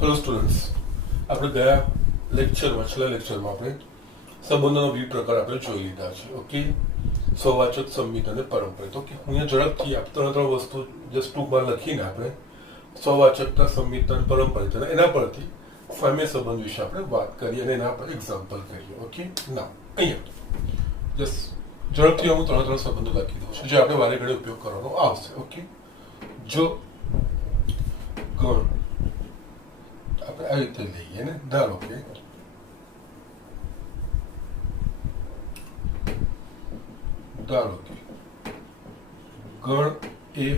Hello students, આપણે ગયા લેક્ચરમાં છેલ્લા લેક્ચરમાં આપણે સંબંધોના વિવિધ પ્રકાર આપણે જોઈ લીધા છે. ઓકે, સ્વવાચક, સંમિત અને પરંપરિત. ઓકે, હું અહીંયા ઝડપથી ત્રણ વસ્તુ જસ્ટ ટૂંકમાં લખીને આપણે સ્વવાચકતા, સંમિતતા અને પરંપરિત અને એના પરથી સામ્ય સંબંધ વિશે આપણે વાત કરીએ અને એના પર એક્ઝામ્પલ કરીએ. ઓકે, ના અહીંયા જસ્ટ ઝડપથી હું ત્રણ સંબંધો લખી દઉં છું જે આપણે વારે ઘડે ઉપયોગ કરવાનો આવશે. ઓકે, જો ગણ આપણે આ રીતે લઈએ ને, ધારો કે ગણ એ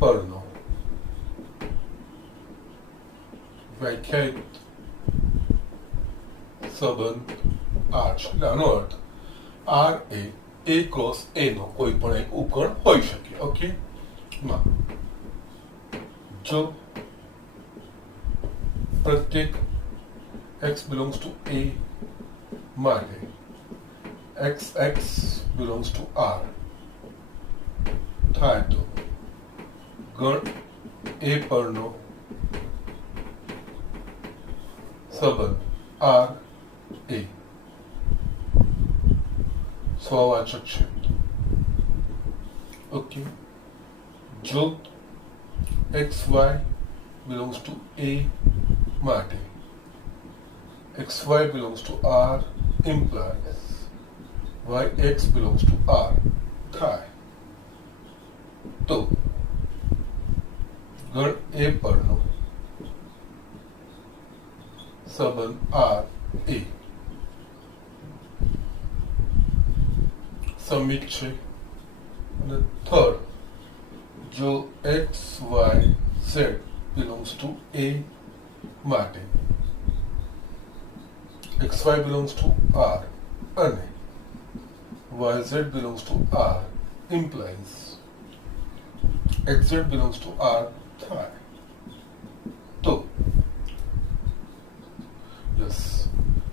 પરનો વ્યાખ્યાયિત સંબંધ R છે. એટલે આનો અર્થ R A A cross A નો કોઈ પણ એક ઉપગણ હોઈ શકે. ઓકે, જો प्रत्येक x belongs to A માટે x belongs to R થાય તો ગણ A પરનો સંબંધ R A સ્વવાચક છે. ઓકે, જો xy belongs to A માટે xy belongs to R implies yx belongs to R થાય તો ગણ A પરનો સંબંધ R A સંમિત છે. અને થર્ડ, જો x y z belongs to A માટે xy belongs to R અને yz belongs to R implies xz belongs to R થાય તો યસ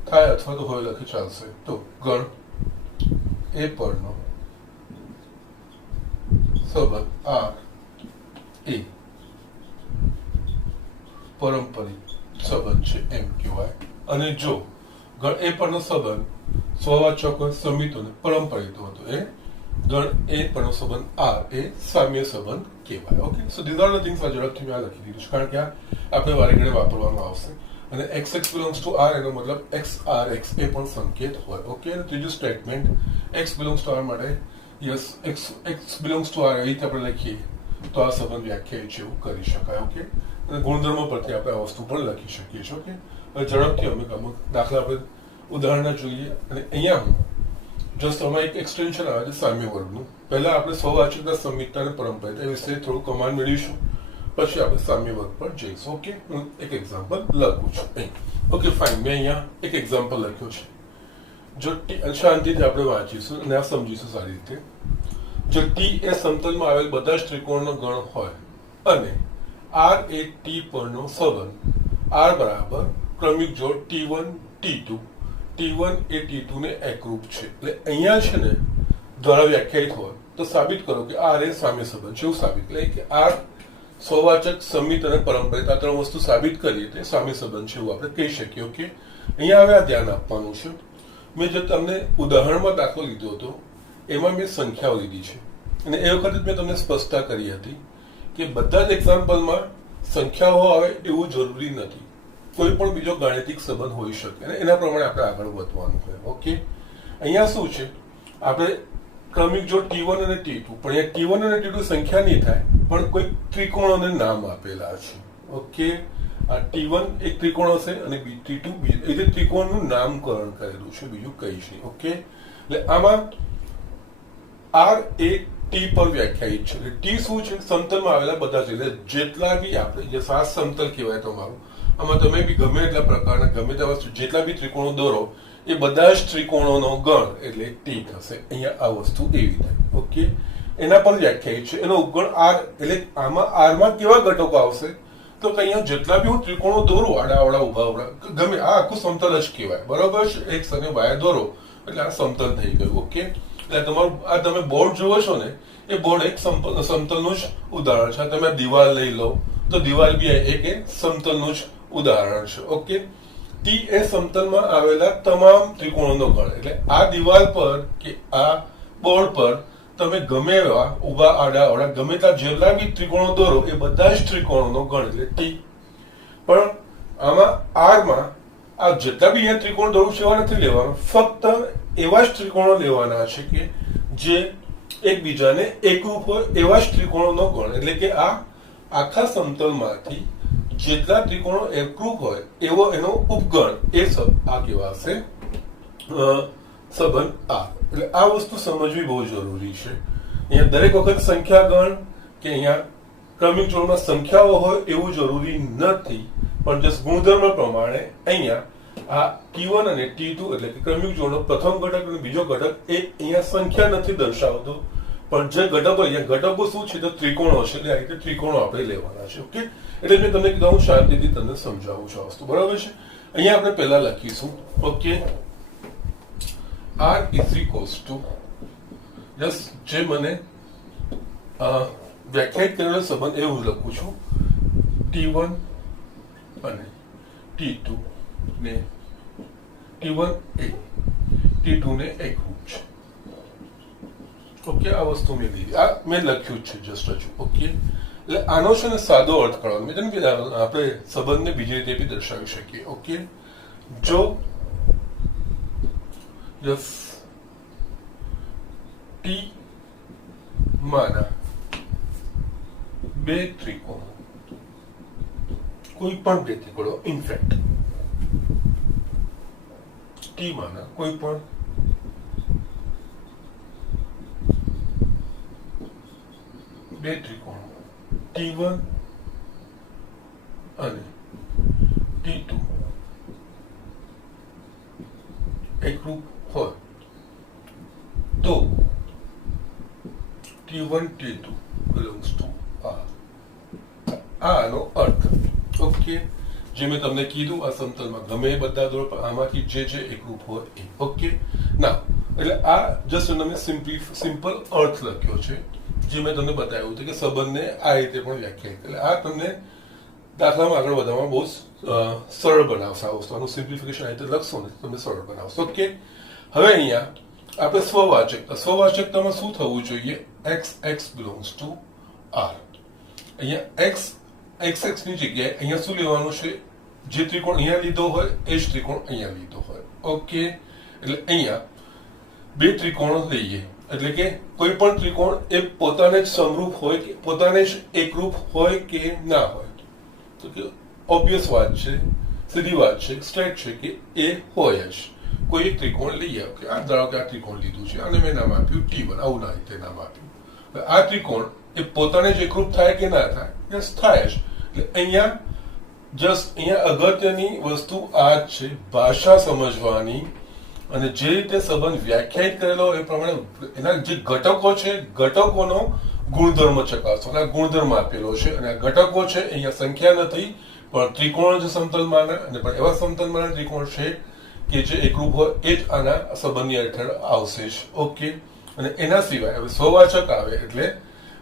થાય અથવા તો હોય લખી ચાલશે. તો ગણ A પરનો સંબંધ R A પરંપરિત સંબંધ છે એમ કહેવાય. અને જો ગણ A પરનો સંબંધ સ્વવાચક હોય, સંમિત અને પરંપરિત હતો, એ ગણ A પરનો સંબંધ R એ સામ્ય સંબંધ કહેવાય. Okay, so these are the things આ ઝડપથી મેં લખી દીધું છે કારણ કે આ આપણે વારે ઘડે વાપરવામાં આવશે. અને xx belongs to R એનો મતલબ xrx એ પણ સંકેત હોય. ઓકે, અને ત્રીજું statement x belongs to R માટે yes x belongs to R એ રીતે આપણે લખીએ તો આ સંબંધ વ્યાખ્યાયિત છે એવું કરી શકાય. ઓકે, અને ગુણધર્મો પરથી આપણે આ વસ્તુ પણ લખી શકીએ છીએ. ઓકે, હવે ઝડપથી અમુક દાખલા આપણે ઉદાહરણ જોઈએ. અને અહીંયા હું જસ્ટ આમાં એક એક્સટેન્શન આવે છે સામ્ય વર્ગનું. પહેલા આપણે સ્વવાચકતા, સંમિતતા અને પરંપરિત એ વિશે થોડું કમાન્ડ મેળવીશું, પછી આપણે સામ્ય વર્ગ પર જઈશું. ઓકે, હું એક એક્ઝામ્પલ લખું છું. ઓકે ફાઇન, મેં અહીંયા એક એક્ઝામ્પલ લખ્યો છે. જો શાંતિથી આપણે વાંચીશું અને આ સમજીશું સારી રીતે. જો ટી એ સમતલમાં આવેલ બધા જ ત્રિકોણનો ગણ હોય અને R એ ટી પરનો સંબંધ R બરાબર ક્રમિક જોડ T1 T2, T1 એ T2 ને એકરૂપ છે, એટલે અહીંયા છે ને દ્વારા વ્યાખ્યાયિત હોય તો સાબિત કરો કે R એ સામ્ય સંબંધ છે એવું સાબિત. એટલે કે R સ્વવાચક, સંમિત અને પરંપરિત આ ત્રણ વસ્તુ સાબિત કરીએ તો સામ્ય સંબંધ છે એવું આપણે કહી શકીએ. ઓકે, અહીંયા હવે આ ધ્યાન આપવાનું છે. મેં જે તમને ઉદાહરણમાં દાખલો લીધો હતો એમાં મેં સંખ્યાઓ લીધી છે અને એ વખતે મેં તમને સ્પષ્ટતા કરી હતી કે બધા જ એક્ઝામ્પલમાં સંખ્યાઓ આવે એવું જરૂરી નથી. કોઈ પણ બીજો ગાણિતિક સંબંધ હોઈ શકે અને એના પ્રમાણે આપણે આગળ વધવાનું હોય. ઓકે, અહીંયા શું છે, આપણે ક્રમિક જોડ T1 અને T2, પણ અહીંયા T1 અને T2 સંખ્યા નહીં થાય પણ કોઈ ત્રિકોણોને નામ આપેલા છે. ઓકે, આ T1 એક ત્રિકોણ હશે અને T2 એટલે ત્રિકોણનું નામકરણ કરેલું છે, બીજું કઈ છે. ઓકે, એટલે આમાં R એ ટી પર વ્યાખ્યાયિત છે. એટલે ટી શું છે, સમતલમાં આવેલા બધા છે. એટલે જેટલા બી આપણે જે સાત સમતલ કહેવાય તમારું, આમાં તમે બી ગમે એટલા પ્રકારના ગમે તે વસ્તુ જેટલા બી ત્રિકોણો દોરો એ બધા જ ત્રિકોણોનો ગણ એટલે ટી થશે. અહીંયા આ વસ્તુ એવી થાય. ઓકે, એના પર વ્યાખ્યાયિત છે. એનો ઉપગણ R, એટલે આમાં R માં કેવા ઘટકો આવશે તો કે અહીંયા જેટલા બી હું ત્રિકોણો દોરું આડાવડા ઉભા ગમે આ આખું સમતલ જ કહેવાય. બરોબર છે, x અને y દોરો એટલે આ સમતલ થઈ ગયું. ઓકે, એટલે તમારું આ તમે બોર્ડ જોવો છો ને એ બોર્ડ એક સમતલનું જ ઉદાહરણ છે. તમે દિવાલ લઈ લો, तो दिवाल भी एक समतलનું જ ઉદાહરણ છે. ઓકે, ટી એ સમતલમાં આવેલા તમામ ત્રિકોણોનો ગણ. એટલે આ દિવાલ પર કે આ બોર્ડ પર તમે ગમે એવા ઉભા આડા અવળા ગમે ત્યાં જેટલા બી ત્રિકોણો દોરો એ બધા જ ત્રિકોણોનો ગણ એટલે ટી. પણ આમાં આરમાં આ જેટલા બી અહીંયા ત્રિકોણ દોરું છે એવા નથી લેવાનું, ફક્ત એવા જ ત્રિકોણો લેવાના છે કે જે એકબીજાને એકરૂપ હોય એવા જ ત્રિકોણોનો ગણ. એટલે કે આ આખા સમતલમાંથી જેટલા ત્રિકોણો એકરૂપ હોય એવો એનો ઉપગણ એ આ કહેવાશે સંબંધ આ. એટલે આ વસ્તુ સમજવી બહુ જરૂરી છે. અહીંયા દરેક વખત સંખ્યા ગણ કે અહીંયા ક્રમિક જોડમાં સંખ્યાઓ હોય એવું જરૂરી નથી, પણ જસ્ટ ગુણધર્મ પ્રમાણે અહીંયા આ T1 અને T2 એટલે કે ક્રમિક જોડનો પ્રથમ ઘટક અને બીજો ઘટક એ અહીંયા સંખ્યા નથી દર્શાવતો, પણ જે ઘટકો અહીંયા ઘટકો શું છે તો ત્રિકોણો છે. એટલે આ રીતે ત્રિકોણો આપણે લેવાના છે. ઓકે, એટલે મેં તમને કીધું હું શાંતિથી તમને સમજાવું છું આ વસ્તુ, બરાબર છે. અહીંયા આપણે પહેલા લખીશું okay R is equals to just જે મને વ્યાખ્યાયિત કરેલો સંબંધ એવું લખું છું T1 અને T2 ને T1 એ T2 ને એકરૂપ છે. ઓકે, આ વસ્તુ મેં લીધી, આ મેં લખ્યું છે જસ્ટ હજુ. ઓકે, એટલે આનો છે ને સાદો અર્થ કરવાનો. મેં તમને કીધું આપણે સંબંધને બીજી રીતે બી દર્શાવી શકીએ. ઓકે, જો યસ ટી માના બે ત્રિકોણો, કોઈ પણ બે ત્રિકોણો, ઇનફેક્ટ ટી માના કોઈ પણ બે ત્રિકોણો T1 અને T2 એકરૂપ હોય તો T1 T2 belongs to R. આનો અર્થ. ઓકે, જે મેં તમને કીધું આ સમતલમાં ગમે બધા દોરો આમાંથી જે જે એકરૂપ હોય એ. ઓકે, ના એટલે આ જસ્ટ તમે સિમ્પલ અર્થ લખ્યો છે જે મેં તમને બતાવ્યું હતું કે સંબંધને આ રીતે પણ વ્યાખ્યાયિત. એટલે આ તમને દાખલામાં આગળ વધવામાં બહુ સરળ બનાવશે આ વસ્તુ. આનું સિમ્પ્લિફિકેશન આ રીતે લખશો ને તમને સરળ બનાવશો. ઓકે, હવે અહીંયા આપણે સ્વવાચકતામાં શું થવું જોઈએ? x belongs to R. અહીંયા x ની જગ્યાએ અહીંયા શું લેવાનું છે? જે ત્રિકોણ અહીંયા લીધો હોય એ જ ત્રિકોણ અહીંયા લીધો હોય. ઓકે, એટલે અહીંયા બે ત્રિકોણો લઈએ એટલે કે કોઈ પણ ત્રિકોણ એ પોતાને જ સમરૂપ હોય કે પોતાને જ એકરૂપ હોય કે ના હોય. તો કે ઓબ્વિયસ વાત છે, સીધી વાત છે, સ્ટ્રેટ છે કે એ હોય જ. કોઈ એક ત્રિકોણ લઈએ કે આ ધારો કે આ ત્રિકોણ લીધું છે અને મેં નામ આપ્યું T1, આવું ના રીતે નામ આપ્યું. આ ત્રિકોણ એ પોતાને જ એકરૂપ થાય કે ના થાય? યસ, થાય જ. એટલે અહીંયા જસ્ટ અહીંયા અગત્યની વસ્તુ આ જ છે, ભાષા સમજવાની અને જે રીતે સંબંધ વ્યાખ્યાયિત કરેલો એ પ્રમાણે એના જે ઘટકો છે ઘટકોનો ગુણધર્મ ચકાસો. અને આ ગુણધર્મ આપેલો છે અને આ ઘટકો છે અહીંયા સંખ્યા નથી પણ ત્રિકોણ જે સમતલમાંના અને પણ એવા સમતલમાંના ત્રિકોણ છે કે જે એકરૂપ હોય એ જ આના સંબંધની હેઠળ આવશે જ. ઓકે, અને એના સિવાય હવે સ્વવાચક આવે એટલે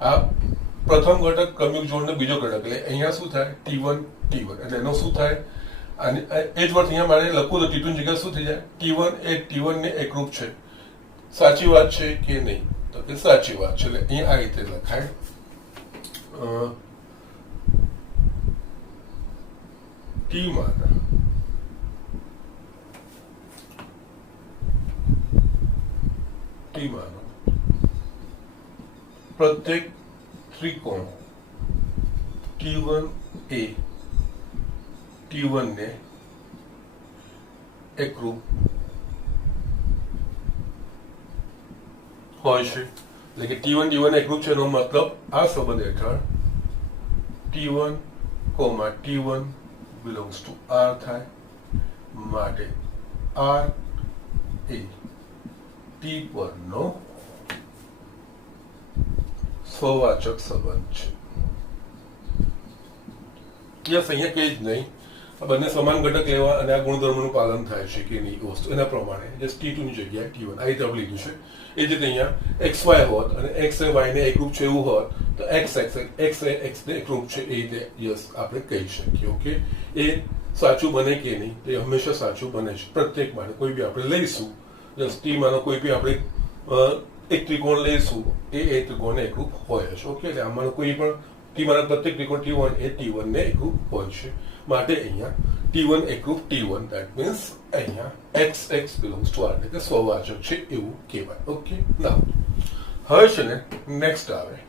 આ પ્રથમ ઘટક ક્રમિક જોડનો બીજો ઘટક એટલે અહીંયા શું થાય? T1 એટલે એનો શું થાય? અને એ જ વાત અહીંયા મારે લખવું તો T2 ની જગ્યાએ શું થઈ જાય? T1 એ T1 ને એકરૂપ છે. સાચી વાત છે કે નહીં? તો કે સાચી વાત છે. એટલે અહીંયા આ રીતે લખાય T માના પ્રત્યેક ત્રિકોણ T1 એ T1 ને એકરૂપ હોય છે. એટલે કે T1 એકરૂપ છે એનો મતલબ આ સંબંધ હેઠળ T1, T1 belongs to R થાય. માટે R એ T પરનો સ્વવાચક સંબંધ છે. યસ, અહીંયા કઈ જ નહીં, આ બંને સમાન ઘટક લેવા અને આ ગુણધર્મનું પાલન થાય છે કે નહીં એ વસ્તુ એના પ્રમાણે જે T2 ની જગ્યાએ T1 આ રીતે આપણે લીધું છે. એ જ રીતે અહીંયા XY હોત અને X એ Y ને એકરૂપ છે એવું હોત તો X એ X ને એકરૂપ છે એ રીતે યસ આપણે કહી શકીએ. ઓકે, એ સાચું બને કે નહીં તો એ હંમેશા સાચું બને છે પ્રત્યેક માટે. કોઈ બી આપણે લઈશું યસ T માનો કોઈ બી આપણે એક ત્રિકોણ લઈશું એ ત્રિકોણને એકરૂપ હોય છે. ઓકે, એટલે આમાંનો કોઈ પણ T માના પ્રત્યેક ત્રિકોણ T1 એ T1 ને એકરૂપ હોય છે. માટે અહીંયા T1 એકરૂપ T1 that means અહીંયા XX belongs to R એટલે કે સ્વવાચક છે એવું કહેવાય. ઓકે, નાઉ હવે છે ને નેક્સ્ટ આવે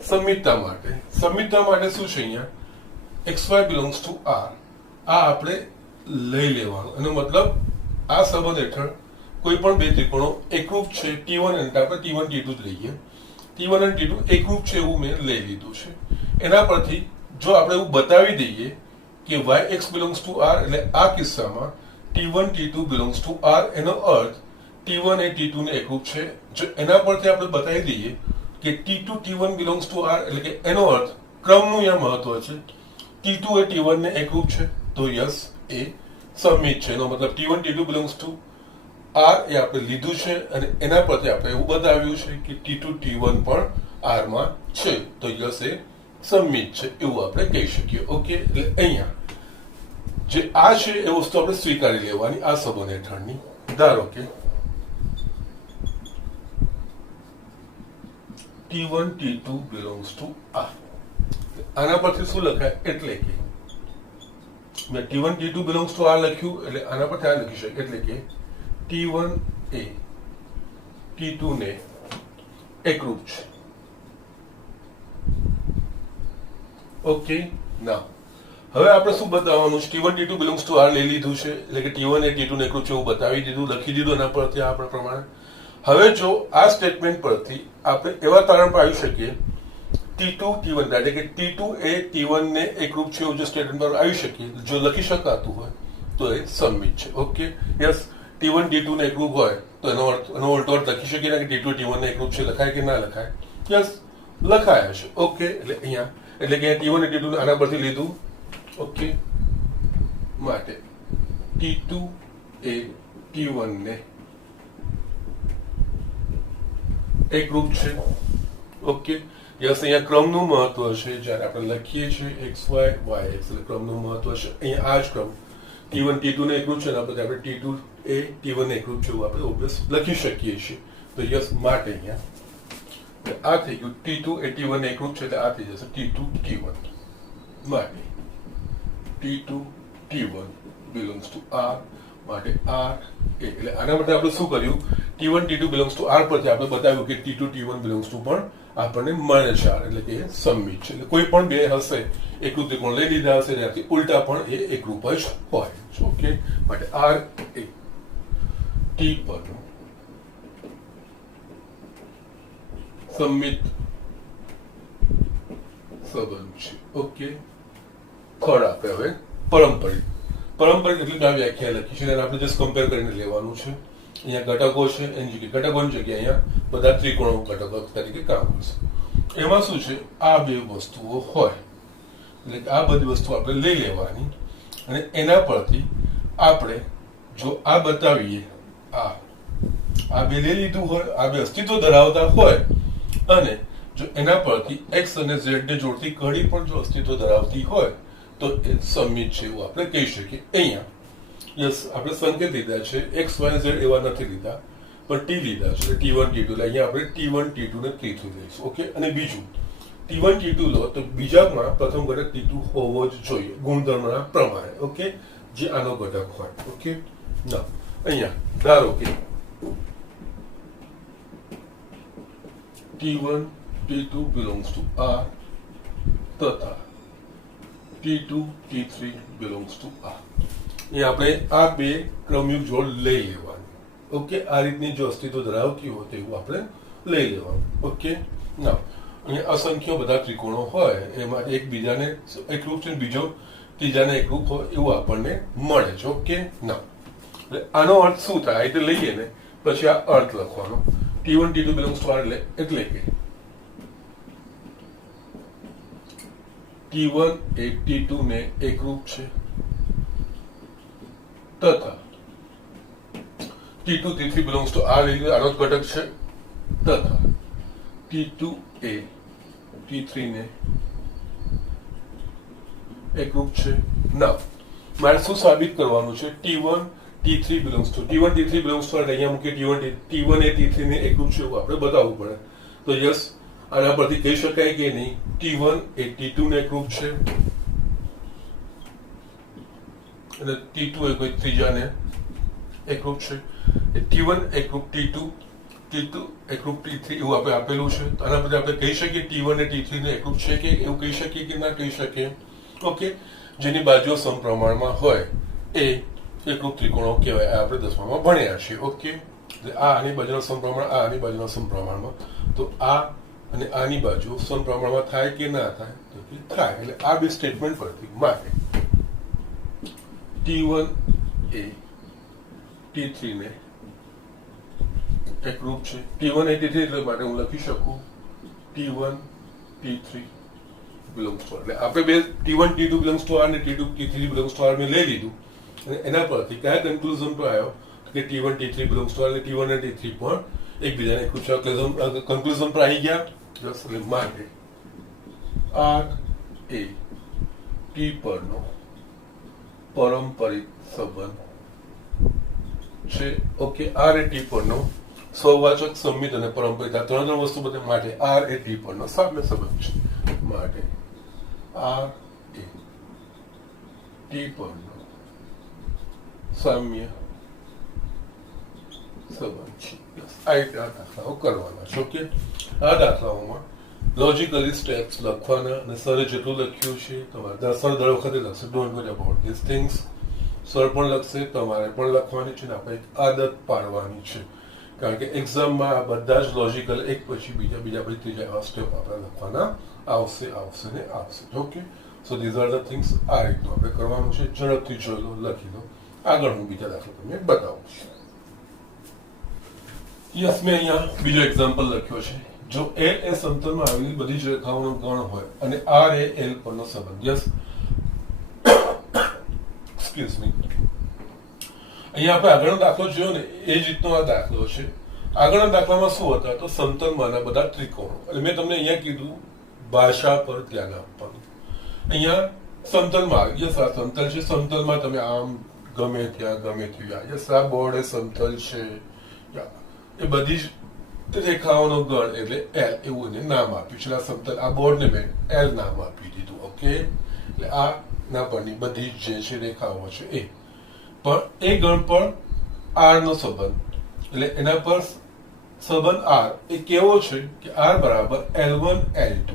સમિતતા માટે. સમિતતા માટે શું છે અહીંયા XY belongs to R આ આપણે લઈ લેવાનું. એનો મતલબ આ સંબંધ હેઠળ કોઈ પણ બે ત્રિકોણો એકરૂપ છે T1 અને આપણે T1 T2 જ લઈએ. T1 અને T2 એકરૂપ છે એવું મેં લઈ લીધું છે. એના પરથી જો આપણે એવું બતાવી દઈએ કે YX belongs to R એટલે આ કિસ્સામાં T1 T2 belongs to R એનો અર્થ T1 એ T2 ને એકરૂપ છે. જો એના પરથી આપણે બતાવી દઈએ કે T2 T1 belongs to R એટલે કે એનો અર્થ ક્રમનું અહીંયા મહત્વ છે. T2 એ T1 ને એકરૂપ છે તો યસ એ સમિત છે. એનો મતલબ T1 T2 belongs to R એ આપણે લીધું છે અને એના પરથી આપણે એવું બતાવ્યું છે કે T2 T1 પણ R માં છે તો યસ એ સમિત છે એવું આપણે કહી શકીએ. ઓકે, એટલે અહીંયા જે આ છે એ વસ્તુ આપણે સ્વીકારી લેવાની આ સંબંધ હેઠળની. ધારો કે T1 T2 belongs to R આના પરથી શું લખાય એટલે કે મેં T1 T2 belongs to R લખ્યું એટલે આના પરથી આ લખી શકે એટલે કે T1 એ T2 ને એકરૂપ છે. ઓકે, ના હવે આપણે શું બતાવવાનું છે T1 T2 belongs to R લઈ લીધું છે એટલે કે T1 એ T2 ને એકરૂપ છે એવું બતાવી દીધું, લખી દીધું એના પરથી આપણા પ્રમાણે. હવે જો આ સ્ટેટમેન્ટ પરથી આપણે એવા તારણ પર આવી શકીએ T2 T1 એટલે કે T2 એ T1 ને એકરૂપ છે એવું જો સ્ટેટમેન્ટ પર આવી શકીએ જો લખી શકાતું હોય તો એ સમિત છે. ઓકે, યસ T1 T2 ને એકરૂપ હોય તો એનો ઉલટો અર્થ લખી શકીએ કે T2 T1 ને એકરૂપ છે. લખાય કે ના લખાય? યસ લખાય છે. ઓકે, એટલે અહીંયા એટલે કે T1 અને T2 આના પરથી લીધું. ઓકે, માટે T2 એ T1 ને એકરૂપ છે. ઓકે, યસ અહીંયા ક્રમનું મહત્વ છે જ્યારે આપણે લખીએ છીએ XY YX એટલે ક્રમનું મહત્વ છે. અહીંયા આ જ ક્રમ T1 T2 ને એકરૂપ છે અને આપણે T2 એ T1 ને એકરૂપ છે એવું આપણે ઓબ્વિયસ લખી શકીએ છીએ. તો યસ માટે અહીંયા આ થઈ ગયું T2 એ T1 ને એકરૂપ છે એટલે આ થઈ જશે T2 T1 માટે T2 T1 belongs to R માટે R એટલે આના માટે આપણે શું કર્યું T1 T2 belongs to R પરથી આપણે બતાવ્યું કે T2 T1 belongs to પણ આપણને મળે છે R એટલે કે એ સમિત છે. એટલે કોઈ પણ બે હશે એકરૂપ ત્રિકોણ લઈ લીધા હશે ત્યાંથી ઉલટા પણ એ એકરૂપ જ હોય. ઓકે, માટે R એ T પરનું સમિત સંબંધ છે. ઓકે, થર્ડ આપણે હવે પારંપરિક એટલે આ વ્યાખ્યા લખી છે અને આપણે જસ્ટ કમ્પેર કરીને લેવાનું છે. અહીંયા ઘટકો છે એની જગ્યાએ ઘટકોની જગ્યાએ અહીંયા બધા ત્રિકોણો ઘટકો તરીકે કામ કરશે. એમાં શું છે આ બે વસ્તુઓ હોય એટલે કે આ બધી વસ્તુ આપણે લઈ લેવાની અને એના પરથી આપણે જો આ બતાવીએ આ બે લઈ લીધું હોય આ બે અસ્તિત્વ ધરાવતા હોય અને જો એના પરથી X અને Z ને જોડતી કડી પણ જો અસ્તિત્વ ધરાવતી હોય તો એ સમિત છે એવું આપણે કહી શકીએ. અહીંયા યસ આપણે સંકેત લીધા છે X Y Z એવા નથી લીધા પણ T લીધા છે T1 T2 એટલે અહીંયા આપણે T1 T2 ને T3 લઈશું. ઓકે, અને બીજું T1 T2 લો તો બીજામાં પ્રથમ ઘટક T2 હોવો જ જોઈએ ગુણધર્મના પ્રમાણે. ઓકે, જે આનો ઘટક હોય. ઓકે, ના અહીંયા ધારો કે T1 T2 belongs to R તથા T2 T3 belongs to R. એ આપણે આ બે ક્રમયુક્ત જોડ લઈ લેવાનું. ઓકે, આ રીતની જો અસ્તિત્વ ધરાવતી હોય તો એવું આપણે લઈ લેવાનું. ઓકે, ના અહીંયા અસંખ્ય બધા ત્રિકોણો હોય એમાં એકબીજાને એકરૂપ છે બીજો ત્રીજાને એકરૂપ હોય એવું આપણને મળે છે. ઓકે, ના એટલે આનો અર્થ શું થાય એટલે લઈએ ને પછી આ અર્થ લખવાનો T1 T2 belongs to R એટલે કે T1 એ T2 ને એકરૂપ છે તથા T2 T3 belongs to R એટલે આનો જ ઘટક છે તથા T2 એ T3 ને એકરૂપ છે ના મારે શું સાબિત કરવાનું છે T1 T3 belongs to અહીંયા મૂકીએ T1 એ T3 ને એકરૂપ છે એવું આપણે બતાવવું પડે તો યસ આના પરથી કહી શકાય કે નહીં T1 એ T2 ને એકરૂપ છે અને T2 એ કોઈ ત્રીજાને એકરૂપ છે T1 એકરૂપ T2 એકરૂપ T3 એવું આપણે આપેલું છે તો આના પરથી આપણે કહી શકીએ T1 એ T3 ને એકરૂપ છે કે એવું કહી શકીએ કે ના કહી શકીએ ઓકે જેની બાજુઓ સમપ્રમાણમાં હોય એ એકરૂપ ત્રિકોણો કહેવાય આપણે 10મામાં ભણ્યા છીએ ઓકે એટલે આ આની બાજુના સમપ્રમાણ આ આની બાજુના સમપ્રમાણમાં તો આ અને આની બાજુ સમપ્રમાણમાં થાય કે ના થાય તો કે થાય એટલે આ બે સ્ટેટમેન્ટ પરથી માટે T1 એ T3 ને એકરૂપ છે T1 એ T3 એટલે માટે હું લખી શકું T1 T3 belongs to એટલે આપણે બે T1 T2 belongs to R અને T2 T3 belongs to R મેં લઈ લીધું અને એના પરથી કયા કન્ક્લુઝન પર આવ્યો કે T1 T3 belongs to R અને T1 અને T3 પણ એકબીજાને એકરૂપ છે કન્ક્લુઝન પર આવી ગયા જસ એટલે માટે R એ T પરનો પારંપરિક સંબંધ છે ઓકે R એ T પરનો સ્વવાચક સંમિત અને પારંપરિક આ ત્રણ વસ્તુ બધે માટે R એ T પરનો સામ્ય સંબંધ છે માટે R એ T પરનો સામ્ય સંબંધ છે આ દાખલાઓ કરવાના છે ઓકે આ દાખલાઓમાં લોજિકલી સ્ટેપ્સ લખવાના અને સરે જેટલું લખ્યું છે તમારે સર દર વખતે લખશે don't worry about this things sir પણ લખશે તમારે પણ લખવાની છે ને આપણે એક આદત પાડવાની છે કારણ કે એક્ઝામમાં આ બધા જ લોજિકલ એક પછી બીજા પછી ત્રીજા સ્ટેપ આપણે લખવાના આવશે okay so these are the things આ રીતનું આપણે કરવાનું છે ઝડપથી જોઈ લો લખી લો આગળ હું બીજા દાખલા તમને બતાવું છું યસ મેં અહીંયા બીજો એક્ઝામ્પલ લખ્યો છે જો એલ એ સમતલમાં આવેલી બધી જ રેખાઓનો ગણ હોય અને આર એ એલ પરનો સંબંધ યસ એક્સક્યુઝ મી અહીંયા આપણે આગળનો દાખલો જોયો ને એ જ રીતનો આ દાખલો છે આગળના દાખલામાં શું હતા તો સમતલમાંના બધા ત્રિકોણો એટલે મેં તમને અહીંયા કીધું ભાષા પર ધ્યાન આપવાનું અહીંયા સમતલમાં યસ આ સમતલ છે સમતલમાં તમે આમ ગમે ત્યાં યસ આ બોર્ડ એ સમતલ છે એ બધી જ રેખાઓનો ગણ એટલે એલ એવું એને નામ આપ્યું છે આ સમતલ આ બોર્ડને મેં એલ નામ આપી દીધું ઓકે એટલે આ ના પરની બધી જે છે રેખાઓ છે એ પણ એ ગણ પર આર નો સંબંધ એટલે એના પર સંબંધ આર એ કેવો છે કે આર બરાબર L1 L2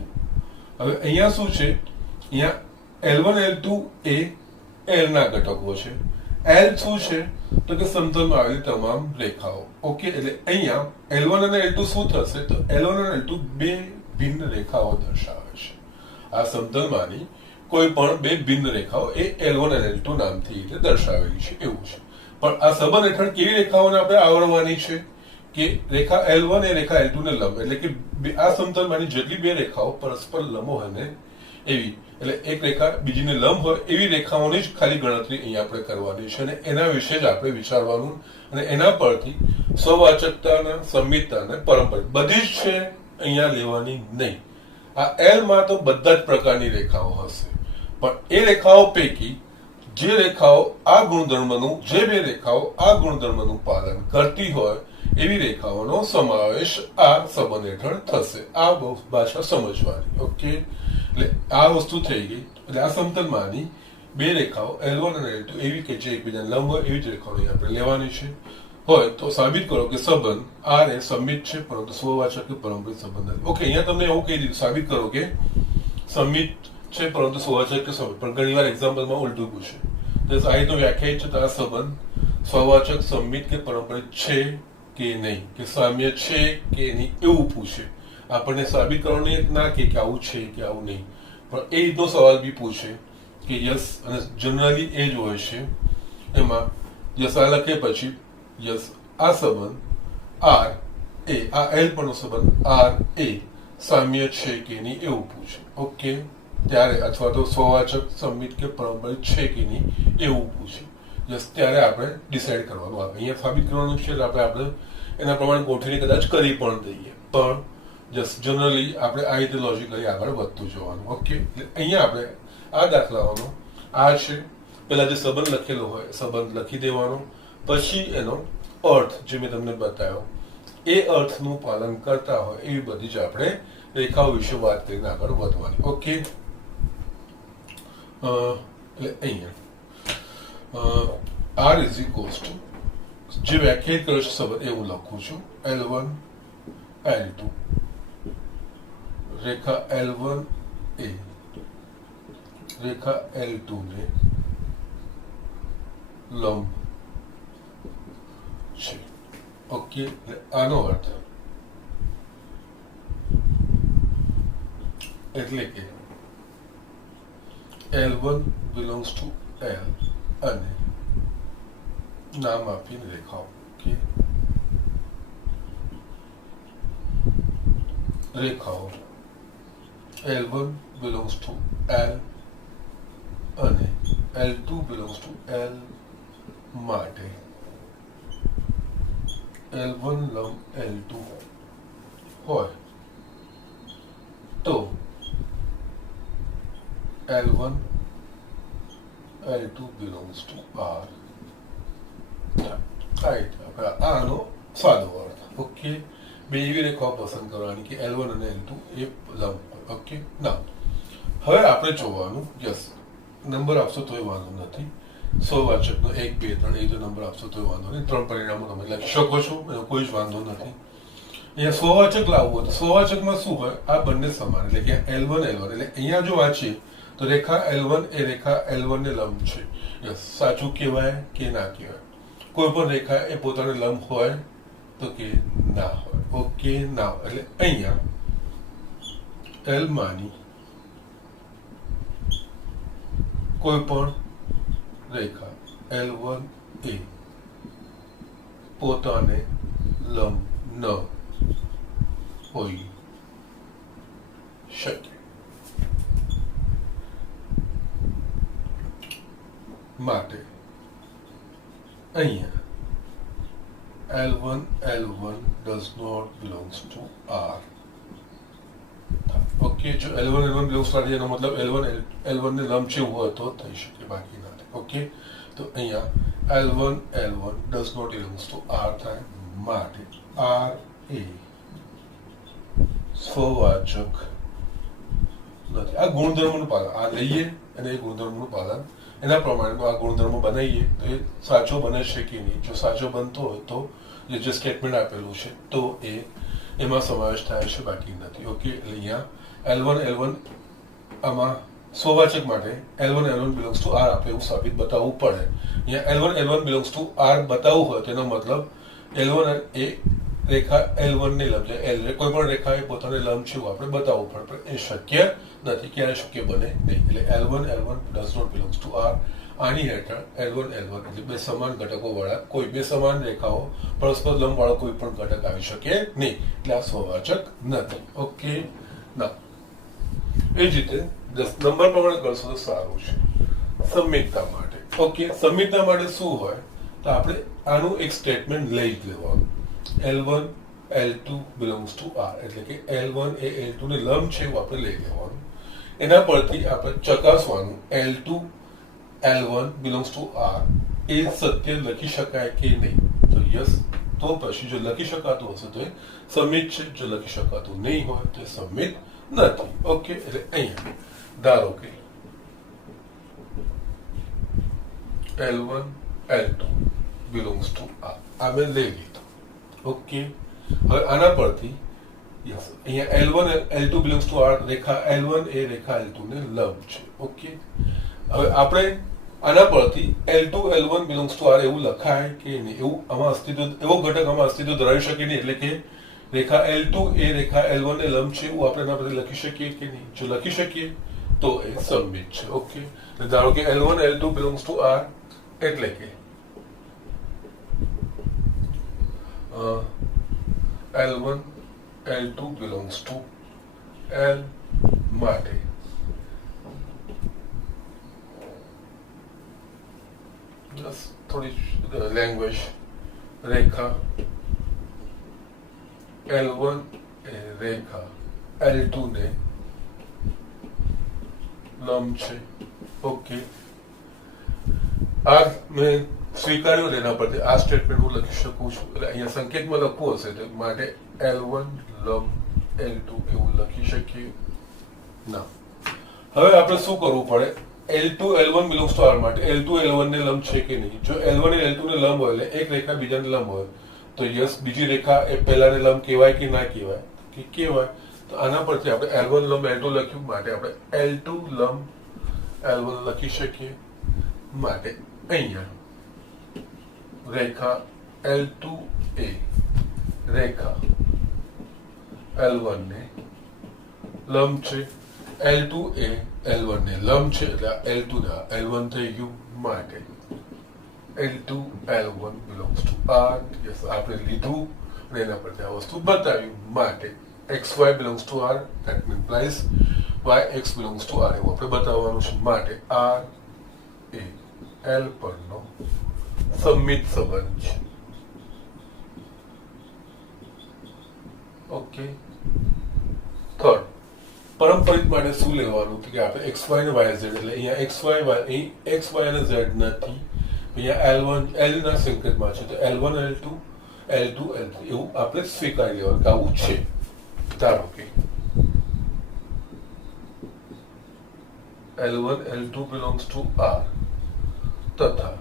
હવે અહીંયા શું છે અહીંયા L1 L2 એ એલ ના ઘટકો છે એલ શું છે તો કે સમતલમાં આવેલી તમામ રેખાઓ ઓકે એટલે અહીંયા L1 અને L2 શું થશે તો L1 અને L2 બે ભિન્ન રેખાઓ દર્શાવે છે આ સમતલમાંની કોઈ પણ બે ભિન્ન રેખાઓ એ L1 અને L2 નામથી દર્શાવેલી છે એવું છે પણ આ સંબંધ હેઠળ કેવી રેખાઓને આપણે આવરવાની છે કે રેખા L1 એ રેખા L2 ને લંબ એટલે કે આ સમતલમાંની જેટલી બે રેખાઓ પરસ્પર લંબ હોય ને એવી એટલે એક રેખા બીજીને લંબ હોય એવી રેખાઓની જ ખાલી ગણતરી અહીંયા આપણે કરવાની છે અને એના વિશે જ આપણે વિચારવાનું અને એના પરથી સ્વવાચકતાના સંમિતતા અને પારંપરિક બધી જ છે અહીંયા લેવાની નહીં આ એલ માં તો બધા જ પ્રકારની રેખાઓ હશે પણ એ રેખાઓ પૈકી જે રેખાઓ આ ગુણધર્મનું જે બે રેખાઓ આ ગુણધર્મનું પાલન કરતી હોય એવી રેખાઓનો સમાવેશ આ સંબંધ હેઠળ થશે આ ભાષા સમજવાની ઓકે એટલે આ વસ્તુ થઈ ગઈ એટલે આ સમતલમાંની બે રેખાઓ L1 અને L2 એવી કે જે એકબીજાને લંબ હોય એવી જ રેખાઓ આપણે લેવાની છે હોય તો સાબિત કરો કે સંબંધ આર એ સંમિત છે પરંતુ સ્વવાચક કે પારંપરિક સંબંધ નથી ઓકે અહીંયા તમને એવું કહી દીધું સાબિત કરો કે સંમિત છે પરંતુ સ્વવાચક કે સંમિત પણ ઘણીવાર એક્ઝામ્પલમાં ઉલટું પૂછે તો આ રીતનો વ્યાખ્યાયિત છે તો આ સંબંધ સ્વવાચક સંમિત કે પારંપરિક છે કે નહીં કે સામ્ય છે કે નહીં એવું પૂછે આપણને સાબિત કરવાનું ના કે આવું છે કે આવું નહીં પણ એ રીતનો સવાલ બી પૂછે કે યસ અને જનરલી એ જ હોય છે એમાં યસ આ લખે પછી યસ આ સંબંધ આર એ આ એલ પરનો સંબંધ આર એ સામ્ય છે કે નહીં એવું પૂછે ઓકે ત્યારે અથવા તો સ્વવાચક સંમિત કે પારંપરિક છે કે નહીં એવું પૂછે જસ્ટ ત્યારે આપણે ડિસાઈડ કરવાનું આવે. અહીંયા સાબિત કરવાનું છે એટલે આપણે એના પ્રમાણે ગોઠવીને કદાચ કરી પણ દઈએ, પણ જસ્ટ જનરલી આપણે આ રીતે લોજિકલી આગળ વધતું જવાનું. ઓકે, એટલે અહીંયા આપણે આ દાખલાઓનો આ છે, પેલા જે સંબંધ લખેલો હોય સંબંધ લખી દેવાનો, પછી એનો અર્થ જે મેં તમને બતાવ્યો એ અર્થનું પાલન કરતા હોય એવી બધી જ આપણે રેખાઓ વિશે વાત કરીને આગળ વધવાની. ઓકે, એટલે અહીંયા R ઇઝ ઇક્વલ્સ ટુ જે વ્યાખ્યાયિત કર્યો છે સંબંધ એ હું લખું છું L1 L2 રેખા L1 એ રેખા L2 ને લંબ છે. ઓકે, આનો અર્થ એટલે કે L1 belongs to L અને નામ આપીને રેખાઓ. ઓકે, રેખાઓ L1 belongs to L અને L2 belongs to L માટે L1 લંબ L2 હોય તો L1 L2 belongs to R. આનો સાદો અર્થ. ઓકે, બે એવી રેખાઓ પસંદ કરવાની કે L1 અને L2 એ લંબ હોય. ઓકે, ના હવે આપણે જોવાનું યસ નંબર આપશો તોય વાંધો નથી, સ્વવાચકનો 1 2 3 એ જો નંબર આપશો તોય વાંધો નહીં, 3 પરિણામો તમે લખી શકો છો, એનો કોઈ જ વાંધો નથી. અહીંયા સ્વવાચક લાવવું હોય તો સ્વવાચકમાં શું હોય, આ બંને સમાન એટલે કે L1 L1 એટલે અહીંયા જો વાંચીએ તો રેખા L1 એ રેખા L1 ને લંબ છે. યસ, સાચું કહેવાય કે ના કહેવાય? કોઈ પણ રેખા એ પોતાને લંબ હોય તો કે ના હોય. ઓકે, ના એટલે અહીંયા L માની કોઈ પણ રેખા L1 એ પોતાને લંબ ન હોઈ શકે માટે અહીંયા L1 does not belongs to R. Okay, જો L1 belongs to R એનો મતલબ L1 ને લંબ છે હોય તો થઈ શકે, બાકી ના થાય. ઓકે, તો અહીંયા L1 does not belongs to R થાય માટે R એ સ્વવાચક નથી. આ ગુણધર્મનું પાલન આ લઈએ અને એ ગુણધર્મનું પાલન એના પ્રમાણે આ ગુણધર્મ બનાવીએ તો એ સાચો બને છે કે નહીં. જો સાચો બનતો હોય તો જે સ્ટેટમેન્ટ આપેલું છે તો એ એમાં સમાવેશ થાય છે, બાકી નથી. ઓકે, એટલે અહીંયા L1 આમાં સ્વવાચક માટે L1 belongs to R આપણે એવું સાબિત બતાવવું પડે. અહીંયા L1 belongs to R બતાવવું હોય તેનો મતલબ L1 એ રેખા L1 ને લંબ છે. કોઈ પણ રેખા એ પોતાને લંબ છે એવું આપણે બતાવવું પડે, પણ એ શક્ય નથી, ક્યારે શક્ય બને નહીં. એટલે L1 does not belongs to R. આની હેઠળ L1 એટલે બે સમાન ઘટકો વાળા કોઈ બે સમાન રેખાઓ પરસ્પર લંબ વાળો કોઈ પણ ઘટક આવી શકે નહીં, એટલે આ સ્વવાચક નથી. ઓકે, ના એ જ રીતે 10 નંબર પ્રમાણે કરશો તો સારું છે. સમિતતા માટે ઓકે, સમિતતા માટે શું હોય તો આપણે આનું એક સ્ટેટમેન્ટ લઈ જ લેવાનું. L1 L2 belongs to R એટલે કે L1 એ L2 ને લંબ છે એવું આપણે લઈ લેવાનું. એના પરથી આપણે ચકાસવાનું L1 belongs to R એ સત્ય લખી શકાય કે નહીં. તો યસ, તો પછી જો લખી શકાતું હશે તો એ સમિત છે, જો લખી શકાતું નહીં હોય તો એ સમિત નથી. ઓકે, એટલે અહીંયા ધારો કે L1 L2 belongs to R આ મેં લઈ લીધું. ઓકે, હવે આના પરથી યસ અહીંયા L2 belongs to R Rekha L1 A Rekha L2 ને લંબ છે. ઓકે, હવે આપણે આના પરથી L1 belongs to R એવું લખાય કે નહીં, એવું આમાં અસ્તિત્વ એવો ઘટક આમાં અસ્તિત્વ ધરાવી શકે નહીં, એટલે કે રેખા L2 એ રેખા L1 ને લંબ છે એવું આપણે એના પરથી લખી શકીએ કે નહીં? જો લખી શકીએ તો એ સમિત છે. ઓકે, ધારો કે L2 belongs to R એટલે કે L2 belongs to L માટે થોડી લેંગ્વેજ. રેખા L1 એ રેખા L2 ને લંબ છે. ઓકે, આ મેં સ્વીકાર્યું. એના પરથી આ સ્ટેટમેન્ટ હું લખી શકું છું. એટલે અહીંયા સંકેતમાં લખવું હશે તો માટે L1 લંબ L2 એવું લખી શકીએ ના. હવે આપણે શું કરવું પડે? L2 L1 belongs to R માટે L2 L1 ને લંબ છે કે નહીં? જો L1 એ L2 ને લંબ હોય એટલે એક રેખા બીજાને લંબ હોય તો યસ બીજી રેખા એ પહેલાને લંબ કહેવાય કે ના કહેવાય? કે કહેવાય. તો આના પરથી આપણે L1 લંબ L2 લખ્યું માટે આપણે L2 લંબ L1 લખી શકીએ. માટે અહીંયા રેખા L2 એ રેખા L1 ને લંબ છે. L2 એ L1 ને લંબ છે એટલે L2 ને L1 થઈ ગયું માટે L2 L1 belongs to R. Yes આપણે લીધું અને એના પરથી આ વસ્તુ બતાવ્યું માટે XY belongs to R. that implies YX belongs to R એવું આપણે બતાવવાનું છે. માટે R એ L પરનો સંમિત સંબંધ છે. ઓકે, થર્ડ પરંપરિત માટે શું લેવાનું કે આપણે XY અને YZ એટલે અહીંયા XY અને Z નથી. અહીંયા L1 L ના સંકેતમાં છે તો L1 L2 L2 L3 એવું આપણે સ્વીકારી લેવાનું કે આવું છે. ધારો કે L1 L2 belongs to R તથા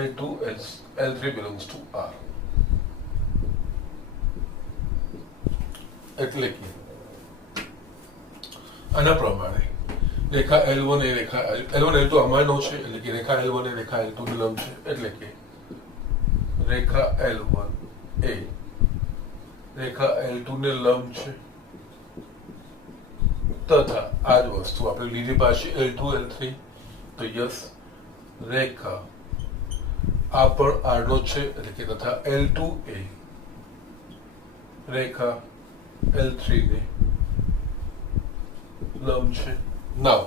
L2 L3 belongs to R. એટલે કે આના પ્રમાણે રેખા L1 એ રેખા L1 L2 અમાનો છે એટલે કે રેખા L1 એ રેખા L2 ની લંબ છે. એટલે કે રેખા L1 એ રેખા L2 ને લંબ છે તથા આ જ વસ્તુ આપણે લીધી પાછી L2 L3 તો યસ રેખા આ પણ R નો છે એટલે કે તથા L2 એ રેખા L3 ને લંબ છે. નાવ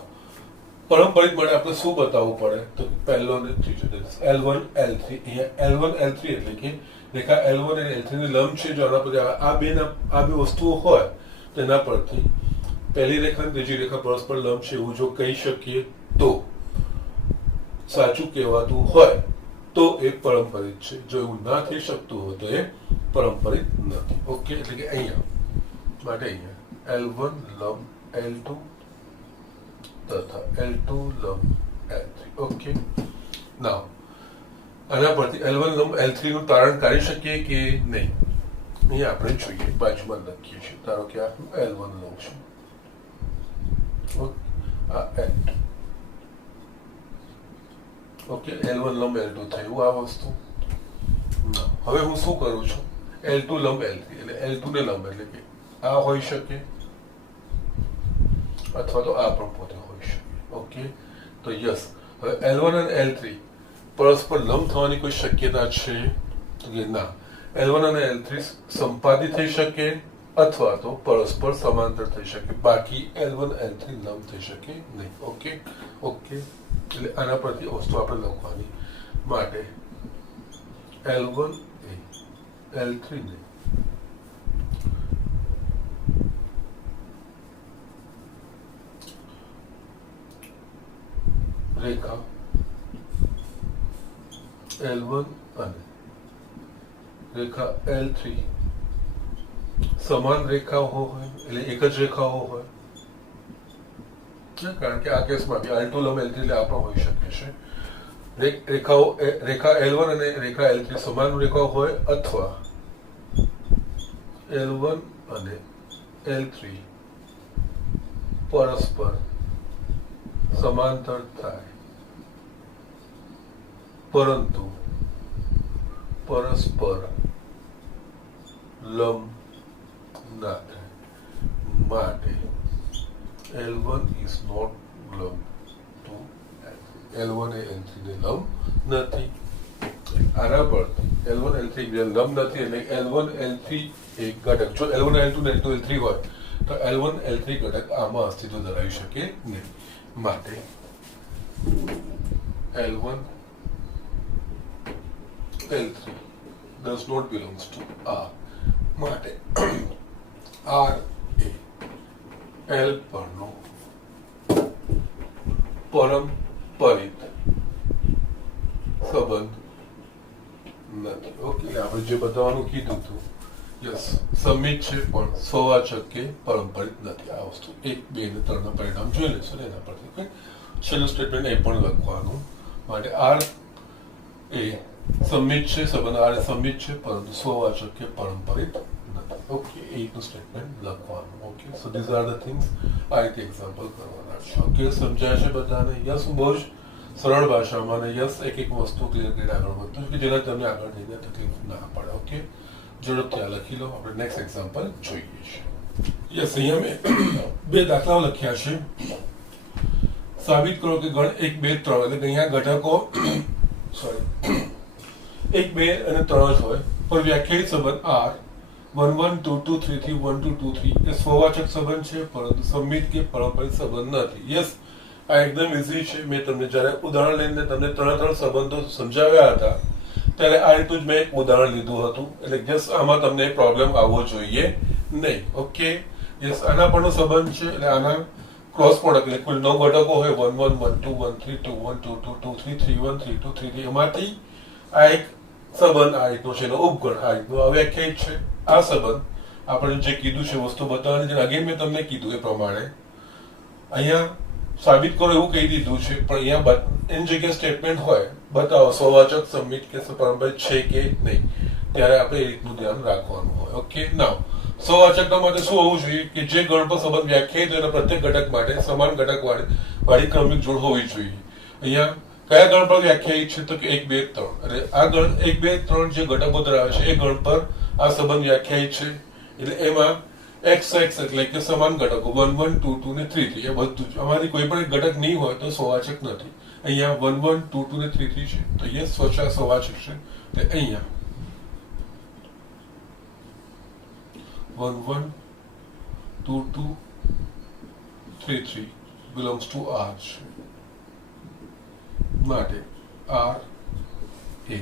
પરંપરિત માટે આપણે શું બતાવવું પડે તો પહેલો ને ત્રીજો L1 L3. અહીંયા L1 L3 એટલે કે રેખા L1 અને L3 ની લંબ છે. જો આના પર આ બે વસ્તુઓ હોય તો એના પરથી પહેલી રેખા અને ત્રીજી રેખા પરસ્પર લંબ છે એવું જો કહી શકીએ તો સાચું કહેવાતું હોય તો એ પરંપરિત છે. જો એવું ના થઈ શકતું હોય તો એ પરંપરિત નથી. ઓકે, એટલે કે અહીંયા માટે અહીંયા L1 લંબ L2 તથા L2 લંબ L3. ઓકે, નાવ આના પરથી L1 લંબ L3 નું તારણ કાઢી શકીએ કે નહીં? અહીંયા આપણે જોઈએ, બાજુમાં લખીએ છીએ. ધારો કે આ L1 લઉં છું, આ L2. ઓકે, L1 લંબ L2 થયું આ વસ્તુ. હવે હું શું કરું છું? L2 લંબ L3 એટલે L2 ને લંબ એટલે કે આ હોઈ શકે અથવા તો આ પણ પોતે હોઈ શકે. ઓકે, તો યસ હવે L1 અને L3 પરસ્પર લંબ થવાની કોઈ શક્યતા છે કે ના? L1 અને L3 સંપાદી થઈ શકે અથવા તો પરસ્પર સમાંતર થઈ શકે, બાકી L1 L3 લંબ થઈ શકે નહીં. ઓકે ઓકે, એટલે આના પરથી વસ્તુ આપણે લખવાની માટે L1 એ L3 ને રેખા L1 અને રેખા L3 સમાન રેખાઓ હોય એટલે એક જ રેખાઓ હોય. કારણ કે આ કેસમાં બી L2 લંબ L3 એટલે આ પણ હોઈ શકે છે. રેખા L1 અને રેખા L3 સમાન રેખાઓ હોય અથવા L1 અને L3 પરસ્પર સમાંતર થાય પરંતુ પરસ્પર લંબ ના થાય માટે L1 is not લંબ to L1 એ L3 ને લંબ નથી. આના પરથી L1 L3 લંબ નથી એટલે L1 L3 એક ઘટક. જો L1 L2 ને L2 L3 હોય તો L1 L3 ઘટક આમાં અસ્તિત્વ ધરાવી શકે નહીં. માટે L1 L3 does not belongs to R માટે R એ L પરનો પરંપરિત સંબંધ નથી. ઓકે, આપણે જે બતાવવાનું કીધું હતું, યસ, સમિત છે પણ સ્વવાચક કે પારંપરિક નથી. આ વસ્તુ 1, 2 અને 3 ના પરિણામ જોઈ લેશો ને એના પરથી. ઓકે, છેલ્લું સ્ટેટમેન્ટ એ પણ લખવાનું માટે આર એ સમિત છે, સંબંધ આર એ સમિત છે પરંતુ સ્વવાચક કે પારંપરિક નથી. ઓકે, એકનું સ્ટેટમેન્ટ લખવાનું. Okay, so these are the things. આ રીતે એક્ઝામ્પલ કરવાના છે. ઓકે, સમજાય છે બધાને? યસ, બહુ જ સરળ ભાષામાં ને યસ, એક વસ્તુ ક્લિયર કરીને આગળ વધતું કે જેના તમને આગળ જઈને તકલીફ ના પડે. ઓકે, ઝડપથી આ લખી લો. આપણે નેક્સ્ટ એક્ઝામ્પલ જોઈએ છીએ. યસ, અહીંયા મેં 2 દાખલાઓ લખ્યા છે. સાબિત કરો કે ગણ 1, 2, 3 એટલે કે અહીંયા ઘટકો 1, 2 અને 3 જ હોય પણ વ્યાખ્યાયિત સંબંધ R 1, 1, 2, 2, 3, 3, 1, 2, 2, 3 એ સ્વવાચક સંબંધ છે પરંતુ સમિત કે પારંપરિક સંબંધ નથી. યસ, આ એકદમ ઇઝી છે. મેં તમને જ્યારે ઉદાહરણ લઈને તમને 3 સંબંધો સમજાવ્યા હતા ત્યારે આ રીતનું જ મેં એક ઉદાહરણ લીધું હતું. એટલે જસ્ટ આમાં તમને પ્રોબ્લેમ આવવો જોઈએ નહીં. ઓકે, યસ, આના પરનો સંબંધ છે એટલે આના ક્રોસ પ્રોડક્ટ એટલે કુલ 9 ઘટકો હોય 1, 1, 1, 2, 1, 3, 2, 1, 2, 2, 2, 3, 3, 1, 3, 2, 3, 3 એમાંથી આ એક સંબંધ આ રીતનો છે એનો ઉપગણ આ રીતનો અવ્યાખ્યાયિત છે. આ સંબંધ આપણે જે કીધું છે વસ્તુ બતાવવાની અગેન મેં તમને કીધું એ પ્રમાણે અહીંયા સાબિત કરો એવું કહી દીધું છે પણ અહીંયા એની જગ્યાએ સ્ટેટમેન્ટ હોય બતાવો સ્વવાચક સમિત કે પારંપરિક છે કે નહીં ત્યારે આપણે એ રીતનું ધ્યાન રાખવાનું હોય. ઓકે, નાવ સ્વવાચકતા માટે શું હોવું જોઈએ કે જે ગણ પર સંબંધ વ્યાખ્યાયિત હોય એના પ્રત્યેક ઘટક માટે સમાન ઘટક વાળી ક્રમિક જોડ હોવી જોઈએ. અહીંયા કયા ગણ પર વ્યાખ્યાયિત છે તો કે 1, 2, 3 એટલે આ ગણ 1, 2, 3 જે ઘટકો ધરાવે છે એ ગણ પર આ સંબંધ વ્યાખ્યાયિત છે એટલે એમાં x એટલે કે સમાન ઘટકો 1, 1, 2, 2 ને 3, 3 એ બધું જ. આમાંથી કોઈ પણ એક ઘટક નહીં હોય તો સ્વવાચક નથી. અહીંયા 1, 1, 2, 2 ને 3, 3 છે તો એ સ્વવાચક છે. અહીંયા 1, 1, 2, 2, 3, 3 belongs to R છે માટે R એ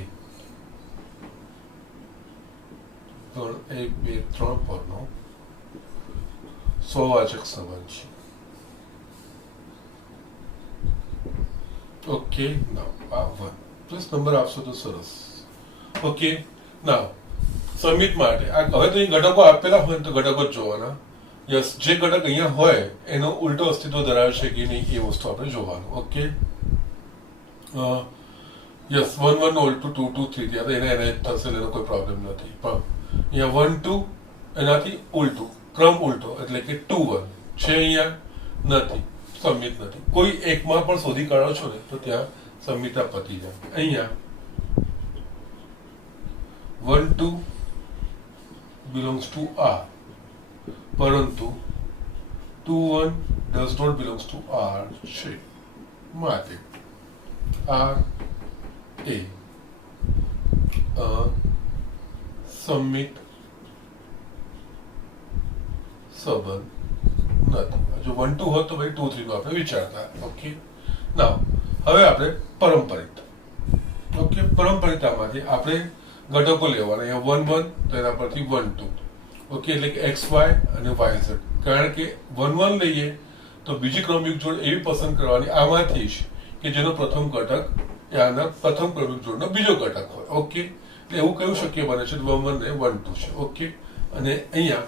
ગણ 1, 2, 3 પરનો સ્વવાચક સંબંધ છે. ઓકે, નાવ આ 1 પ્લસ નંબર આપશો તો સરસ. ઓકે, નાવ સમિત માટે આ હવે તો અહીં ઘટકો આપેલા હોય તો ઘટકો જ જોવાના. યસ, જે ઘટક અહીંયા હોય એનો ઉલટો અસ્તિત્વ ધરાવે છે કે નહીં એ વસ્તુ આપણે જોવાનું. ઓકે, યસ, 1, 1 નો ઉલટું 2, 2, 3 ત્યાં તો એને થશે એનો કોઈ પ્રોબ્લેમ નથી. પણ અહીંયા 1, 2 એનાથી ઉલટું ક્રમ ઉલટો એટલે કે 2, 1 છે અહીંયા નથી, સમિત નથી. કોઈ એકમાં પણ શોધી કાઢો છો ને તો ત્યાં સમિતા પતી જાય. અહીંયા 1, 2 belongs to R પરંતુ 2, 1 does not belongs to R છે માટે R એ સમિત સંબંધ નથી. જો 1, 2 હોત તો ભાઈ 2, 3 નો આપણે વિચારતા. ઓકે, નાવ હવે આપણે પારંપરિક. ઓકે, પારંપરિકતામાંથી આપણે ઘટકો લેવાના. અહીંયા 1, 1 તો એના પરથી 1, 2. ઓકે, એટલે કે XY અને YZ. કારણ કે 1, 1 લઈએ તો બીજી ક્રમિક જોડ એવી પસંદ કરવાની આમાંથી જ કે જેનો પ્રથમ ઘટક એ આના પ્રથમ ક્રમિક જોડનો બીજો ઘટક હોય. ઓકે, એટલે એવું કહી શક્ય બને છે 1, 1 ને 1, 2 છે. ઓકે, અને અહીંયા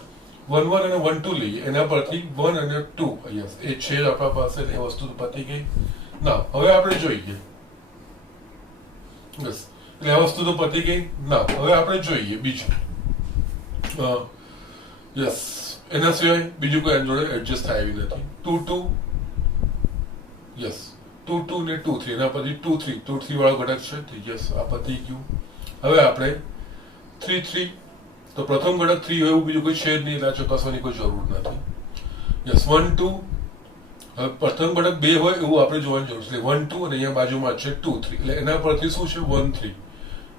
1, 1 અને 1, 2 લઈએ એના પરથી 1 અને 2 અહીંયા એ છે આપણા પાસે એ વસ્તુ પતી ગઈ. ના, હવે આપણે જોઈએ બસ એટલે આ વસ્તુ તો પતી ગઈ. ના, હવે આપણે જોઈએ બીજું. યસ, એના સિવાય બીજું કોઈ એની જોડે એડજસ્ટ થાય એવી નથી. 2, 2 યસ, 2, 2 ને 2, 3 એના પછી 2, 3 2, 3 વાળો ઘટક છે. યસ, આ પતી ગયું. હવે આપણે 3, 3 તો પ્રથમ ઘટક 3 હોય એવું બીજું કોઈ છે જ નહીં એટલે ચકાસવાની કોઈ જરૂર નથી. યસ, 1, 2 હવે પ્રથમ ઘટક 2 હોય એવું આપણે જોવાની જરૂર છે. 1, 2 અને અહીંયા બાજુમાં છે 2, 3 એટલે એના પરથી શું છે 1, 3.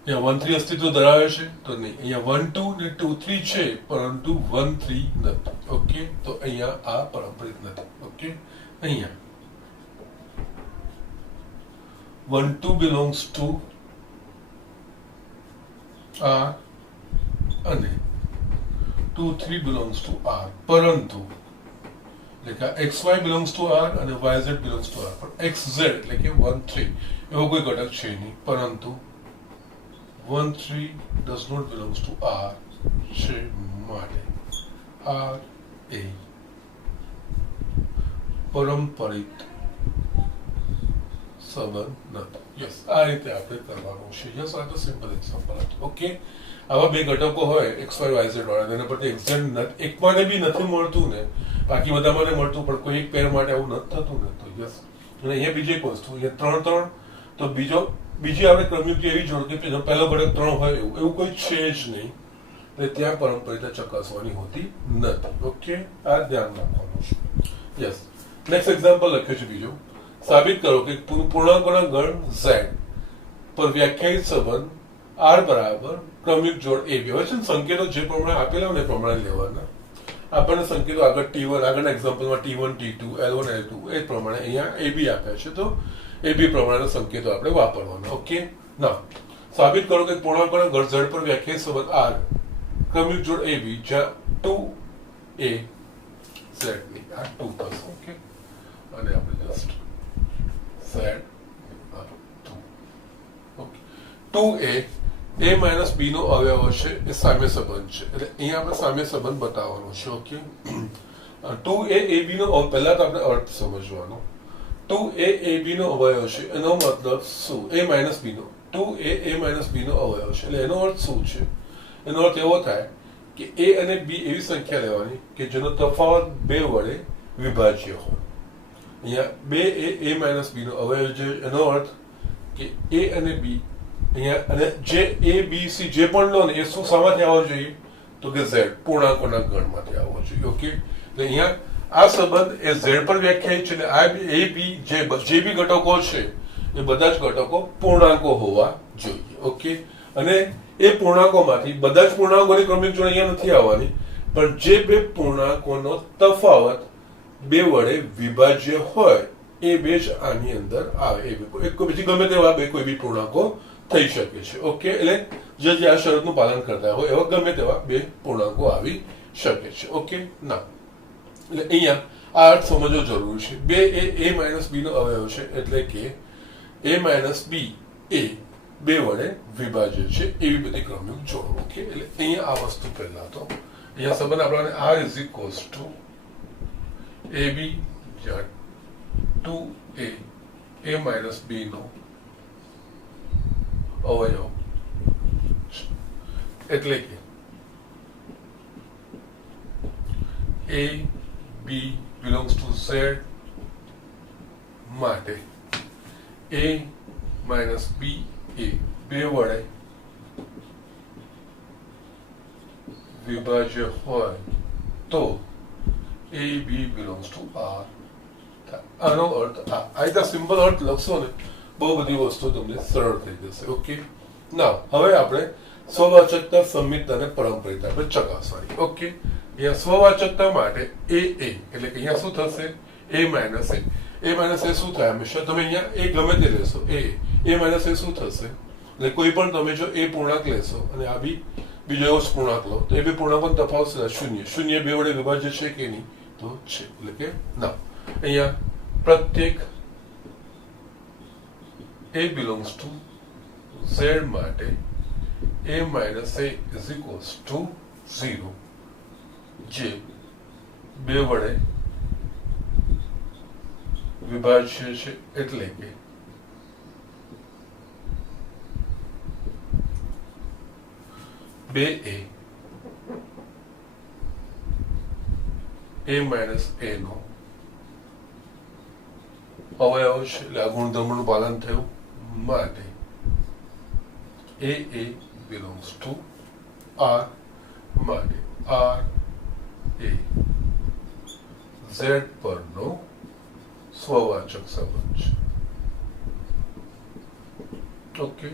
અહીંયા 1, 3 અસ્તિત્વ ધરાવે છે તો નહીં. અહીંયા 1, 2 ને 2, 3 છે પરંતુ 1, 3 નથી. ઓકે, તો અહીંયા આ પારંપરિક નથી. ઓકે, અહીંયા 1 2 belongs to R અને 2 3 belongs to R, પરંતુ એટલે કે xy belongs to R અને yz belongs to R, પણ xz એટલે કે 1 3 એવો કોઈ ઘટક છે નહીં, પરંતુ 1 3 does not belongs to R છે, માટે R એ પરંપરિત સંબંધ નથી. યસ, આ રીતે આપણે કરવાનું છે. યસ, આ તો સિમ્પલ એક્ઝામ્પલ હતું. ઓકે, આવા બે ઘટકો હોય xy yz વાળા, તેના પરથી એક્ઝેક્ટ એકમાંને બી નથી મળતું ને બાકી બધામાં મળતું, પણ કોઈ એક પેર માટે આવું નથી થતું ને, તો યસ. અને અહીંયા બીજી એક વસ્તુ, અહીંયા 3 3, તો બીજી આપણે ક્રમયુક્તિ એવી જોડ કે પહેલો ઘટક 3 હોય એવું કોઈ છે જ નહીં, એટલે ત્યાં પરંપરિતા ચકાસવાની હોતી નથી. ઓકે, આ ધ્યાન રાખવાનું છે. યસ, નેક્સ્ટ એક્ઝામ્પલ લખ્યું છે બીજું. સાબિત કરો કે પૂર્ણાંકોના ગણ z પર વ્યાખ્યાયિત સંબંધ r બરાબર ક્રમિક જોડ ab. હવે છે સંકેતો જે પ્રમાણે આપેલા હોય ને પ્રમાણે લેવાના. આપણને સંકેતો આગળ t1, આગળના એક્ઝામ્પલમાં t1 t2 l1 l2 એ પ્રમાણે અહીંયા ab આપ્યા છે, તો ab પ્રમાણેના સંકેતો આપણે વાપરવાના. ઓકે, ના સાબિત કરો કે પૂર્ણાંકોના ગણ z પર વ્યાખ્યાયિત સંબંધ r ક્રમિક જોડ ab જ્યાં 2a z ની આ 2 થશે. ઓકે, અને આપણે just z 2a a minus b નો અવયવ છે, એ સામ્ય સંબંધ છે, એટલે અહીંયા આપણે સામ્ય સંબંધ બતાવવાનો છે. ઓકે, 2a ab નો પહેલા તો આપણે અર્થ સમજવાનો. 2a ab નો અવયવ છે એનો મતલબ શું? a માઇનસ b નો 2a a માઇનસ b નો અવયવ છે, એટલે એનો અર્થ શું છે? એનો અર્થ એવો થાય કે a અને b એવી સંખ્યા લેવાની કે જેનો તફાવત 2 વડે વિભાજ્ય હોય. અહીંયા 2a a માઇનસ b નો અવયવ છે, એનો અર્થ કે a અને b અહીંયા, અને જે a b c જે પણ લો ને એ શું શામાંથી આવવો જોઈએ? તો કે z પૂર્ણાંકોના ગણમાંથી આવવો જોઈએ. ઓકે, એટલે અહીંયા આ સંબંધ એ z પર વ્યાખ્યાયિત છે, એટલે આ a b જે બી ઘટકો છે એ બધા જ ઘટકો પૂર્ણાંકો હોવા જોઈએ. ઓકે, અને એ પૂર્ણાંકોમાંથી બધા જ પૂર્ણાંકોની ક્રમિક જોડ અહીંયા નથી આવવાની, પણ જે બે પૂર્ણાંકોનો તફાવત 2 વડે વિભાજ્ય હોય એ બે જ આની અંદર આવે. એક બીજી ગમે તેવા બે કોઈ બી પૂર્ણાંકો થઈ શકે છે. ઓકે, એટલે જે આ શરતનું પાલન કરતા હોય એવા ગમે તેવા બે પૂર્ણાંકો આવી શકે છે. ઓકે, ના એટલે અહીંયા આ અર્થ સમજવો જરૂરી છે. 2 એ a માઇનસ b નો અવયવ છે, એટલે કે a માઇનસ b એ 2 વડે વિભાજ્ય છે, એવી બધી ક્રમિક જોડ. ઓકે, એટલે અહીંયા આ વસ્તુ પહેલા તો અહીંયા સંબંધ આપણને r is equals to ab જ્યાં 2a a માઇનસ b નો અવયવ, એટલે કે a b belongs to z માટે a માઇનસ b એ 2 વડે વિભાજ્ય હોય તો a b belongs to r. આનો અર્થ આ સિમ્પલ અર્થ લખશો ને બહુ બધી વસ્તુ તમને સરળ થઈ જશે. ઓકે, ના હવે આપણે સ્વવાચકતા, સંમિતતા અને પરંપરિતા આપણે ચકાસવાની. ઓકે, અહીંયા સ્વવાચકતા માટે a એટલે કે અહીંયા શું થશે? a minus a. a minus a શું થાય? હંમેશા તમે અહીંયા a ગમે તે લેશો, a માઇનસ a શું થશે? એટલે કોઈ પણ તમે જો a પૂર્ણાંક લેશો અને આ બી બીજો એવો પૂર્ણાંક લો, તો એ બે પૂર્ણાંકો તફાવત શૂન્ય 2 વડે વિભાજ્ય છે કે નહીં? તો છે, એટલે કે ના. અહીંયા પ્રત્યેક a belongs to z માટે a minus a is equals to 0 જે 2 વડે વિભાજ્ય છે, એટલે કે બે a minus a નો અવયવ છે, એટલે આ ગુણધર્મનું પાલન થયું, માટે a belongs to r માટે r એ z પરનો સ્વવાચક સંબંધ છે. ઓકે,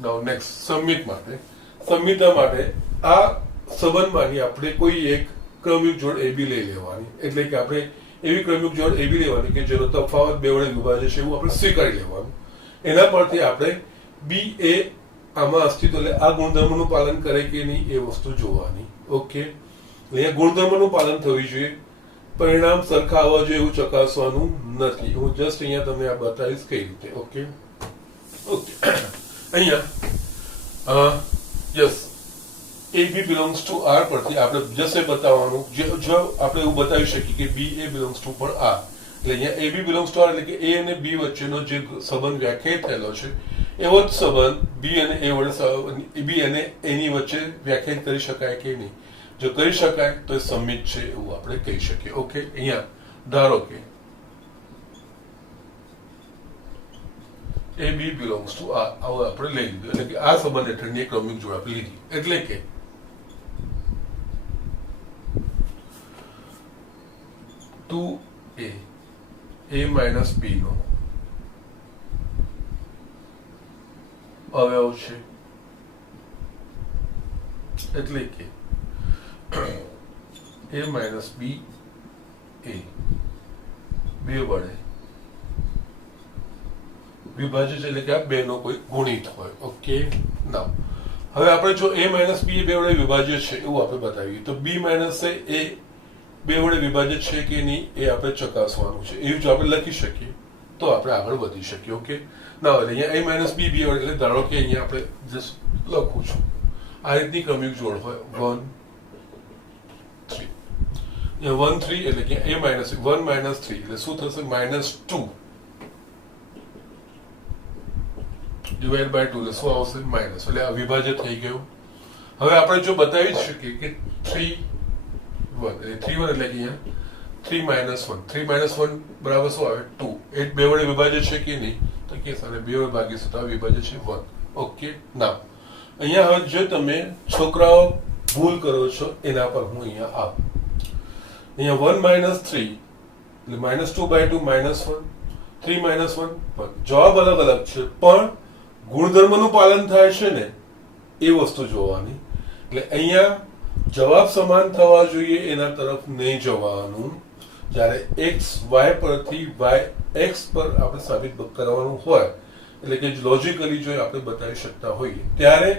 નાઉ નેક્સ્ટ સંમિત માટે. સંમિતા માટે આ સંબંધમાંથી આપણે કોઈ એક ક્રમિક જોડ ab લઈ લેવાની, એટલે કે આપણે એવી ક્રમિક જોડ ab લેવાની કે જેનો તફાવત 2 વડે વિભાજ્ય છે એવું આપણે સ્વીકારી લેવાનું. એના પરથી આપણે બી એ આમાં અસ્તિત્વ એટલે આ ગુણધર્મનું પાલન કરે કે નહીં એ વસ્તુ જોવાની. ઓકે, અહીંયા ગુણધર્મનું પાલન થવું જોઈએ, પરિણામ સરખા આવવા જોઈએ એવું ચકાસવાનું નથી. હું જસ્ટ અહીંયા તમને આ બતાવીશ કઈ રીતે. ઓકે ઓકે અહીંયા yes AB belongs to R પરથી આપણે જસ્ટ એ બતાવવાનું, જો આપણે એવું બતાવી શકીએ કે BA belongs to પણ R, એટલે અહીંયા AB belongs to R એટલે કે A અને B વચ્ચેનો જે સંબંધ વ્યાખ્યાયિત થયેલો છે એવો જ સંબંધ B અને A વડે B અને A ની વચ્ચે વ્યાખ્યાયિત કરી શકાય કે નહીં. જો કરી શકાય તો એ સમિત છે એવું આપણે કહી શકીએ. ઓકે, અહીંયા ધારો કે AB belongs to R આવો આપણે લઈ લીધું, એટલે કે આ સંબંધ હેઠળની એક ક્રમિક જોડ આપણે લીધી, એટલે કે A માઇનસ B નો અવયવ છે, એટલે કે A માઇનસ B એ બે વડે વિભાજિત, એટલે કે આ બે નો કોઈ ગુણિત હોય. ઓકે, નાઉ હવે આપણે જો A માઇનસ B બે વડે વિભાજ્ય છે એવું આપણે બતાવીએ તો B માઇનસ એ બે વડે વિભાજિત છે કે નહીં એ આપણે ચકાસવાનું છે. એવું જો આપણે લખી શકીએ તો આપણે આગળ વધી શકીએ. ઓકે, ના અહીંયા A માઇનસ B બે વડે, એટલે ધારો કે અહીંયા આપણે જસ્ટ લખું છું આ રીતની ક્રમિક જોડ હોય 1 3, 1 3 એટલે કે A માઇનસ 1 માઇનસ 3 એટલે શું થશે -2 ડિવાઈડ બાય 2 એટલે શું આવશે માઇનસ, એટલે આ વિભાજિત થઈ ગયું. હવે આપણે જો બતાવી શકીએ કે 3 1 એટલે 3 1 એટલે કે અહીંયા 3 minus 1 3 minus 1 બરાબર શું આવે 2. એ બે વડે વિભાજિત છે કે નહીં તો કે સાને બે વડે ભાગીશું તો વિભાજિત છે 1. ઓકે, નાઉ અહીંયા હવે જો તમે છોકરાઓ ભૂલ કરો છો એના પર હું અહીંયા આપ અહીંયા 1 minus 3 એટલે -2/2 -1 3 minus 1 પણ જવાબ અલગ અલગ છે પણ ગુણધર્મનું પાલન થાય છે ને એ વસ્તુ જોવાની. એટલે અહીંયા જવાબ સમાન થવા જોઈએ એના તરફ નહીં જવાનું. જ્યારે x y પરથી y x પર આપણે સાબિત કરવાનું હોય એટલે કે લોજિકલી જો આપણે બતાવી શકતા હોઈએ ત્યારે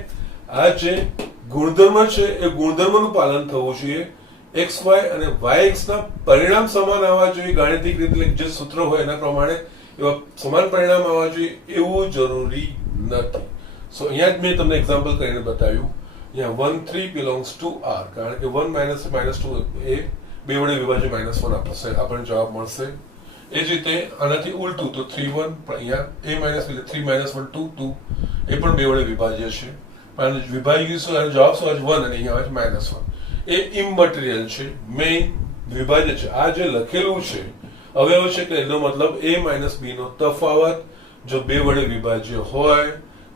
આ જે ગુણધર્મ છે એ ગુણધર્મનું પાલન થવું જોઈએ. xy અને yx ના પરિણામ સમાન આવવા જોઈએ ગાણિતિક રીતે, જે સૂત્ર હોય એના પ્રમાણે એવા સમાન પરિણામ આવવા જોઈએ એવું જરૂરી નથી. સો અહીંયા જ મેં તમને એક્ઝામ્પલ કરીને બતાવ્યું. અહીંયા 1 3 belongs to R કારણ કે 1 minus -2 એ બે વડે વિભાજ્ય -1 આપશે, આપણને જવાબ મળશે. એ જ રીતે આનાથી ઉલટું તો 3 1 પણ અહીંયા A minus એટલે 3 minus 1 2 2 એ પણ બે વડે વિભાજ્ય છે પણ વિભાજ્ય શું આનો જવાબ શું આવે 1 અને અહીંયા આવે -1. એ ઇમમટીરિયલ છે, મેઇન વિભાજ્ય છે. આ જે લખેલું છે અવયવ છે કે એનો મતલબ A minus B નો તફાવત જો બે વડે વિભાજ્ય હોય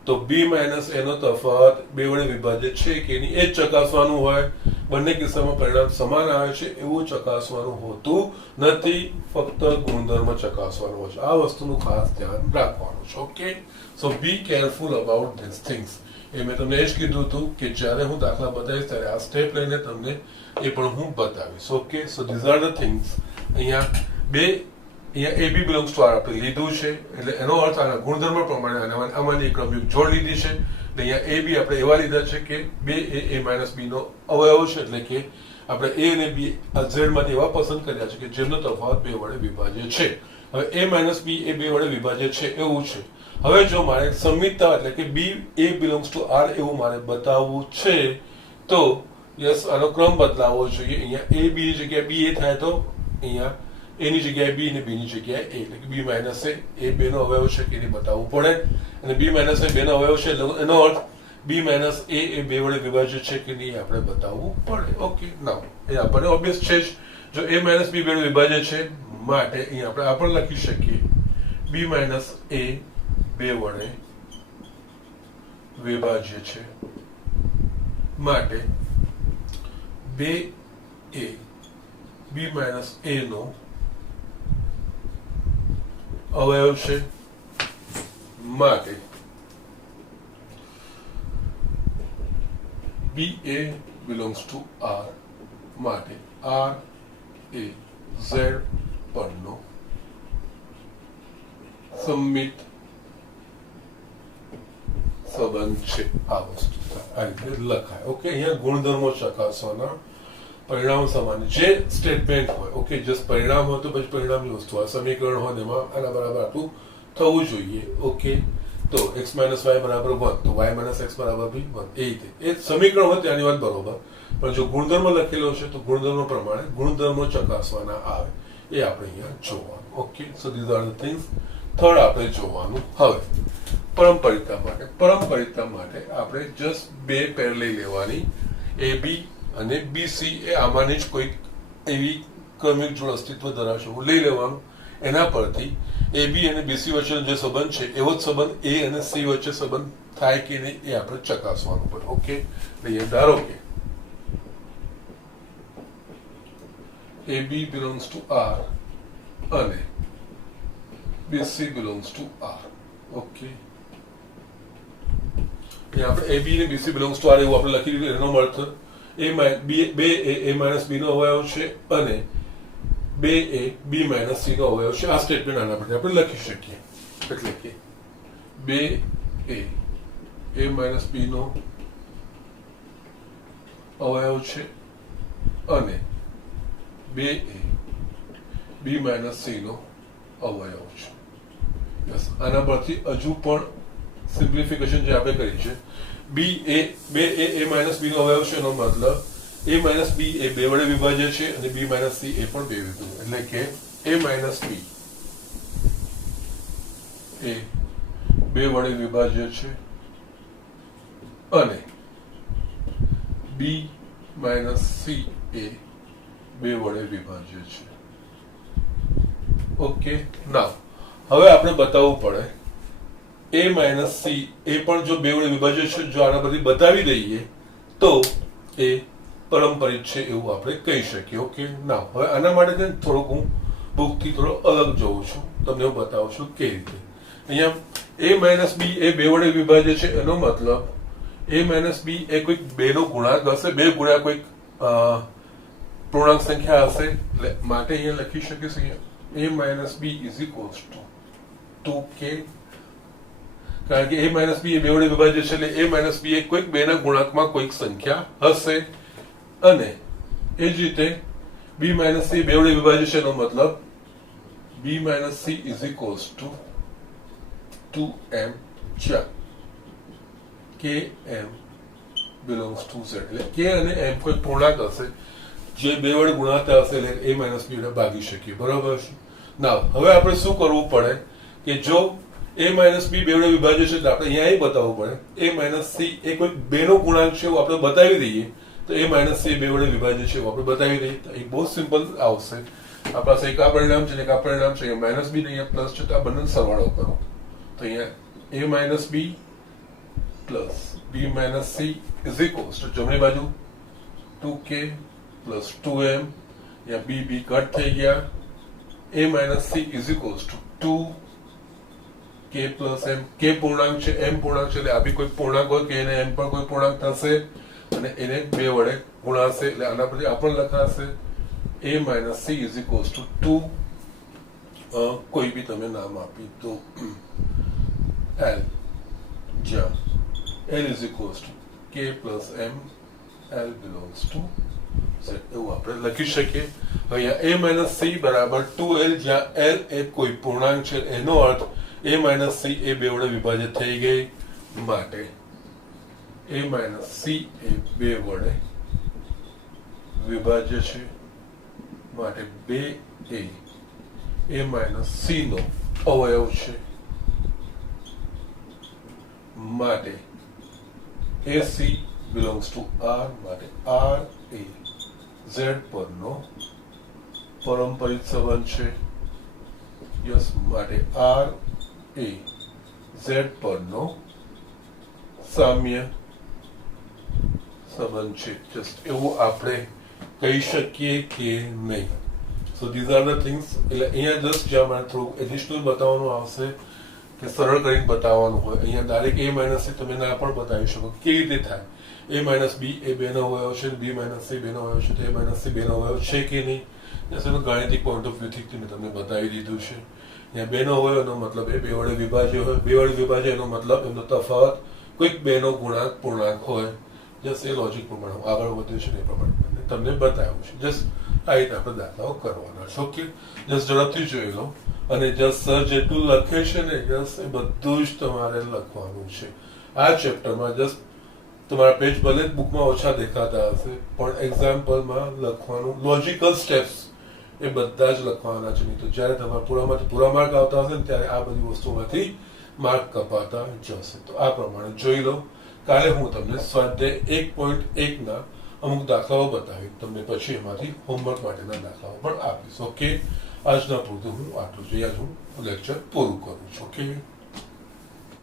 તો B minus A નો તફાવત બે વડે વિભાજ્ય છે કે નહીં એ જ ચકાસવાનું હોય. બંને કિસ્સામાં પરિણામ સમાન આવે છે એવું ચકાસવાનું હોતું નથી, ફક્ત ગુણધર્મ ચકાસવાનું હોય છે. આ વસ્તુનું ખાસ ધ્યાન રાખવાનું છે. Okay, so be careful about this things. એ મેં તમને એ જ કીધું હતું કે જ્યારે હું દાખલા બતાવીશ ત્યારે આ સ્ટેપ લઈને તમને એ પણ હું બતાવીશ. Okay, so these are the things. અહીંયા અહીંયા AB belongs to R આપણે લીધું છે એટલે એનો અર્થ આના ગુણધર્મ પ્રમાણે આમાંની એક ક્રમિક જોડ લીધી છે. અહીંયા AB આપણે એવા લીધા છે કે બે A minus B નો અવયવ છે, એટલે કે આપણે A અને B આ Z માંથી એવા પસંદ કર્યા છે કે જેમનો તફાવત બે વડે વિભાજ્ય છે. હવે A minus B એ બે વડે વિભાજ્ય છે એવું છે. હવે જો મારે સમિતતા એટલે કે B A belongs to R એવું મારે બતાવવું છે તો યસ આનો ક્રમ બદલાવવો જોઈએ. અહીંયા A B ની જગ્યાએ B A થાય તો અહીંયા A ની જગ્યાએ B અને B ની જગ્યાએ A, એટલે કે B minus A એ બે નો અવયવ છે કે એ બતાવવું પડે અને B minus A બે નો અવયવ છે એટલે એનો અર્થ B minus A એ બે વડે વિભાજ્ય છે કે નહીં આપણે બતાવવું પડે. ઓકે, નાઉ એ આપણને ઓબ્વિયસ છે જ. જો A minus B બે વડે વિભાજ્ય છે માટે અહીં આપણે આ પણ લખી શકીએ B minus A બે વડે વિભાજ્ય છે માટે બે A B minus A નો અવયવ છે માટે BA belongs to R માટે R એ Z પરનો સંમિત સંબંધ છે આ વસ્તુ આ રીતે લખાય. ઓકે, અહીંયા ગુણધર્મો ચકાસવાના, પરિણામ સમાન જે સ્ટેટમેન્ટ હોય. ઓકે, જસ્ટ પરિણામ હોય તો પછી પરિણામની વસ્તુ આ સમીકરણ હોય એમાં આના બરાબર આટલું થવું જોઈએ. ઓકે, તો x - y બરાબર 1 તો y - x બરાબર બી 1 એ રીતે એ સમીકરણ હોય ત્યાંની વાત બરોબર, પણ જો ગુણધર્મ લખેલો છે તો ગુણધર્મ પ્રમાણે ગુણધર્મો ચકાસવાના આવે એ આપણે અહીંયા જોવાનું. Okay, so these are the things. Third આપણે જોવાનું હવે પરંપરિતા માટે આપણે જસ્ટ બે પેર લઈ લેવાની, AB અને BC એ આમાંની જ કોઈક એવી ક્રમિક જોડ અસ્તિત્વ ધરાવશે એવું લઈ લેવાનું. એના પરથી AB અને BC વચ્ચેનો જે સંબંધ છે એવો જ સંબંધ A અને C વચ્ચે સંબંધ થાય કે નહીં એ આપણે ચકાસવાનું પડે. ઓકે, એટલે ધારો કે AB belongs to R અને BC belongs to R. Okay, આપણે AB અને BC belongs to R એવું આપણે લખી દીધું. એનો અર્થ A - B નો અવયવ છે અને 2A B - C નો અવયવ છે. આ સ્ટેટમેન્ટ આના પરથી આપણે લખી શકીએ. એટલે કે 2A A - B નો અવયવ છે અને 2A B - C નો અવયવ છે. યસ, આના પરથી હજુ પણ સિમ્પ્લિફિકેશન જે આપણે કરી છે, B A - B નો અવયવ છે એનો મતલબ A - B એ 2 વડે વિભાજ્ય છે અને B - C એ પણ 2 વિભાજ્ય, એટલે કે A - B એ 2 વડે વિભાજ્ય છે અને B - C એ 2 વડે વિભાજ્ય છે. ઓકે, નાઉ હવે આપણે બતાવવું પડે A - C એ પણ જો 2 વડે વિભાજ્ય છે, જો આના બધી બતાવી દઈએ તો એ પરંપરિત છે એવું આપણે કહી શકીએ. ઓકે, ના હવે આના માટે થોડુંક હું બુકથી થોડો અલગ જોઉં છું, તમને હું બતાવું છું કેવી રીતે. અહીંયા A - B એ 2 વડે વિભાજ્ય છે એનો મતલબ A - B એ કોઈક 2 નો ગુણાંક હશે, 2 ગુણ્યા કોઈક પૂર્ણાંક સંખ્યા હશે. એટલે માટે અહીંયા લખી શકીશ અહીંયા A - B is equals to 2k, કારણ કે A - B એ 2 વડે વિભાજ્ય છે એટલે A - B એ કોઈક 2 ના ગુણાંકમાં કોઈક સંખ્યા હશે. અને એ જ રીતે B - C 2 વડે વિભાજ્ય છે એનો મતલબ B - C is equals to 2m જ્યાં km belongs to z, એટલે k અને m કોઈ પૂર્ણાંક હશે જે 2 વડે ગુણાતા હશે એટલે A - B વડે ભાગી શકીએ. બરાબર છે. ના હવે આપણે શું કરવું પડે કે જો A - B 2 વડે વિભાજ્ય છે એટલે આપણે અહીંયા બતાવવું પડે A - C એ કોઈ 2 નો ગુણાંક છે એવું આપણે બતાવી દઈએ તો A - C 2 વડે વિભાજ્ય છે એવું આપણે બતાવી દઈએ તો એ બહુ સિમ્પલ આવશે. આપણા પાસે એક આ પરિણામ છે ને એક આ પરિણામ છે, અહીંયા -B ને અહીંયા પ્લસ છે તો આ બંને સરવાળો કરો તો અહીંયા A - B plus B - C is equals to જમણી બાજુ 2k પ્લસ 2m, અહીંયા B કટ થઈ ગયા. A - C is equals to 2k plus m, k પૂર્ણાંક છે m પૂર્ણાંક છે એટલે આ બી કોઈ પૂર્ણાંક હોય કે એને m પણ કોઈ પૂર્ણાંક થશે અને એને 2 વડે ગુણાશે એટલે આના પરથી આ પણ લખાશે A - C is equals to 2 કોઈ બી તમે નામ આપી તો L, જ્યાં L is equals to k plus m, L belongs to z એવું આપણે લખી શકીએ. અહીંયા A - C બરાબર 2L જ્યાં L એ કોઈ પૂર્ણાંક છે એનો અર્થ A - C એ 2 વડે વિભાજિત થઈ ગઈ માટે A - C એ 2 વડે વિભાજ્ય છે માટે 2A A - C નો અવયવ છે માટે AC belongs to R માટે R એ Z પરનો પરંપરિત સંબંધ છે. યસ, માટે R એ Z પરનો સામ્ય સંબંધ છે. જસ્ટ એવું આપણે કહી શકીએ કે નહીં. સો ધીઝ આર ધ થિંગ્સ. એટલે અહીંયા જસ્ટ જ્યાં મારે થોડું એડિશનલ બતાવવાનું આવશે કે સરળ કરીને બતાવવાનું હોય. અહીંયા ડાયરેક્ટ A - C તમે ના પણ બતાવી શકો કેવી રીતે થાય. A - B એ 2 નો અવયવ છે, B - C 2 નો અવયવ છે તો A - C 2 નો અવયવ છે કે નહીં એનું ગાણિતિક પોઈન્ટ ઓફ વ્યૂથી મેં તમને બતાવી દીધું છે. અહીંયા 2 નો અવયવ એનો મતલબ એ 2 વડે વિભાજ્ય હોય, 2 વડે વિભાજ્ય એનો મતલબ એનો તફાવત કોઈક 2 નો ગુણાંક પૂર્ણાંક હોય, જસ્ટ એ લોજિક પ્રમાણે હું આગળ વધ્યું છે ને એ પ્રમાણે તમને બતાવ્યું છે. જસ્ટ આ રીતે આપણે દાખલાઓ કરવાના છે. ઓકે, જસ્ટ ઝડપથી જોઈ લો. અને જસ્ટ સર જેટલું લખે છે ને જસ્ટ એ બધું જ તમારે લખવાનું છે આ ચેપ્ટરમાં. જસ્ટ તમારા પેજ ભલે જ બુકમાં ઓછા દેખાતા હશે, પણ એક્ઝામ્પલમાં લખવાનું લોજિકલ સ્ટેપ્સ એ બધા જ લખવાના છે. નહીં તો જ્યારે તમારા પૂરામાંથી પૂરા માર્ક આવતા હશે ને ત્યારે આ બધી વસ્તુમાંથી માર્ક કપાતા જશે. તો આ પ્રમાણે જોઈ લો. કાલે હું તમને સ્વાધ્યાય 1.1 ના અમુક દાખલાઓ બતાવી તમને પછી એમાંથી હોમવર્ક માટેના દાખલાઓ પણ આપીશ. ઓકે, આજના પૂરતું હું આટલું જ હું લેક્ચર પૂરું કરું છું. ઓકે.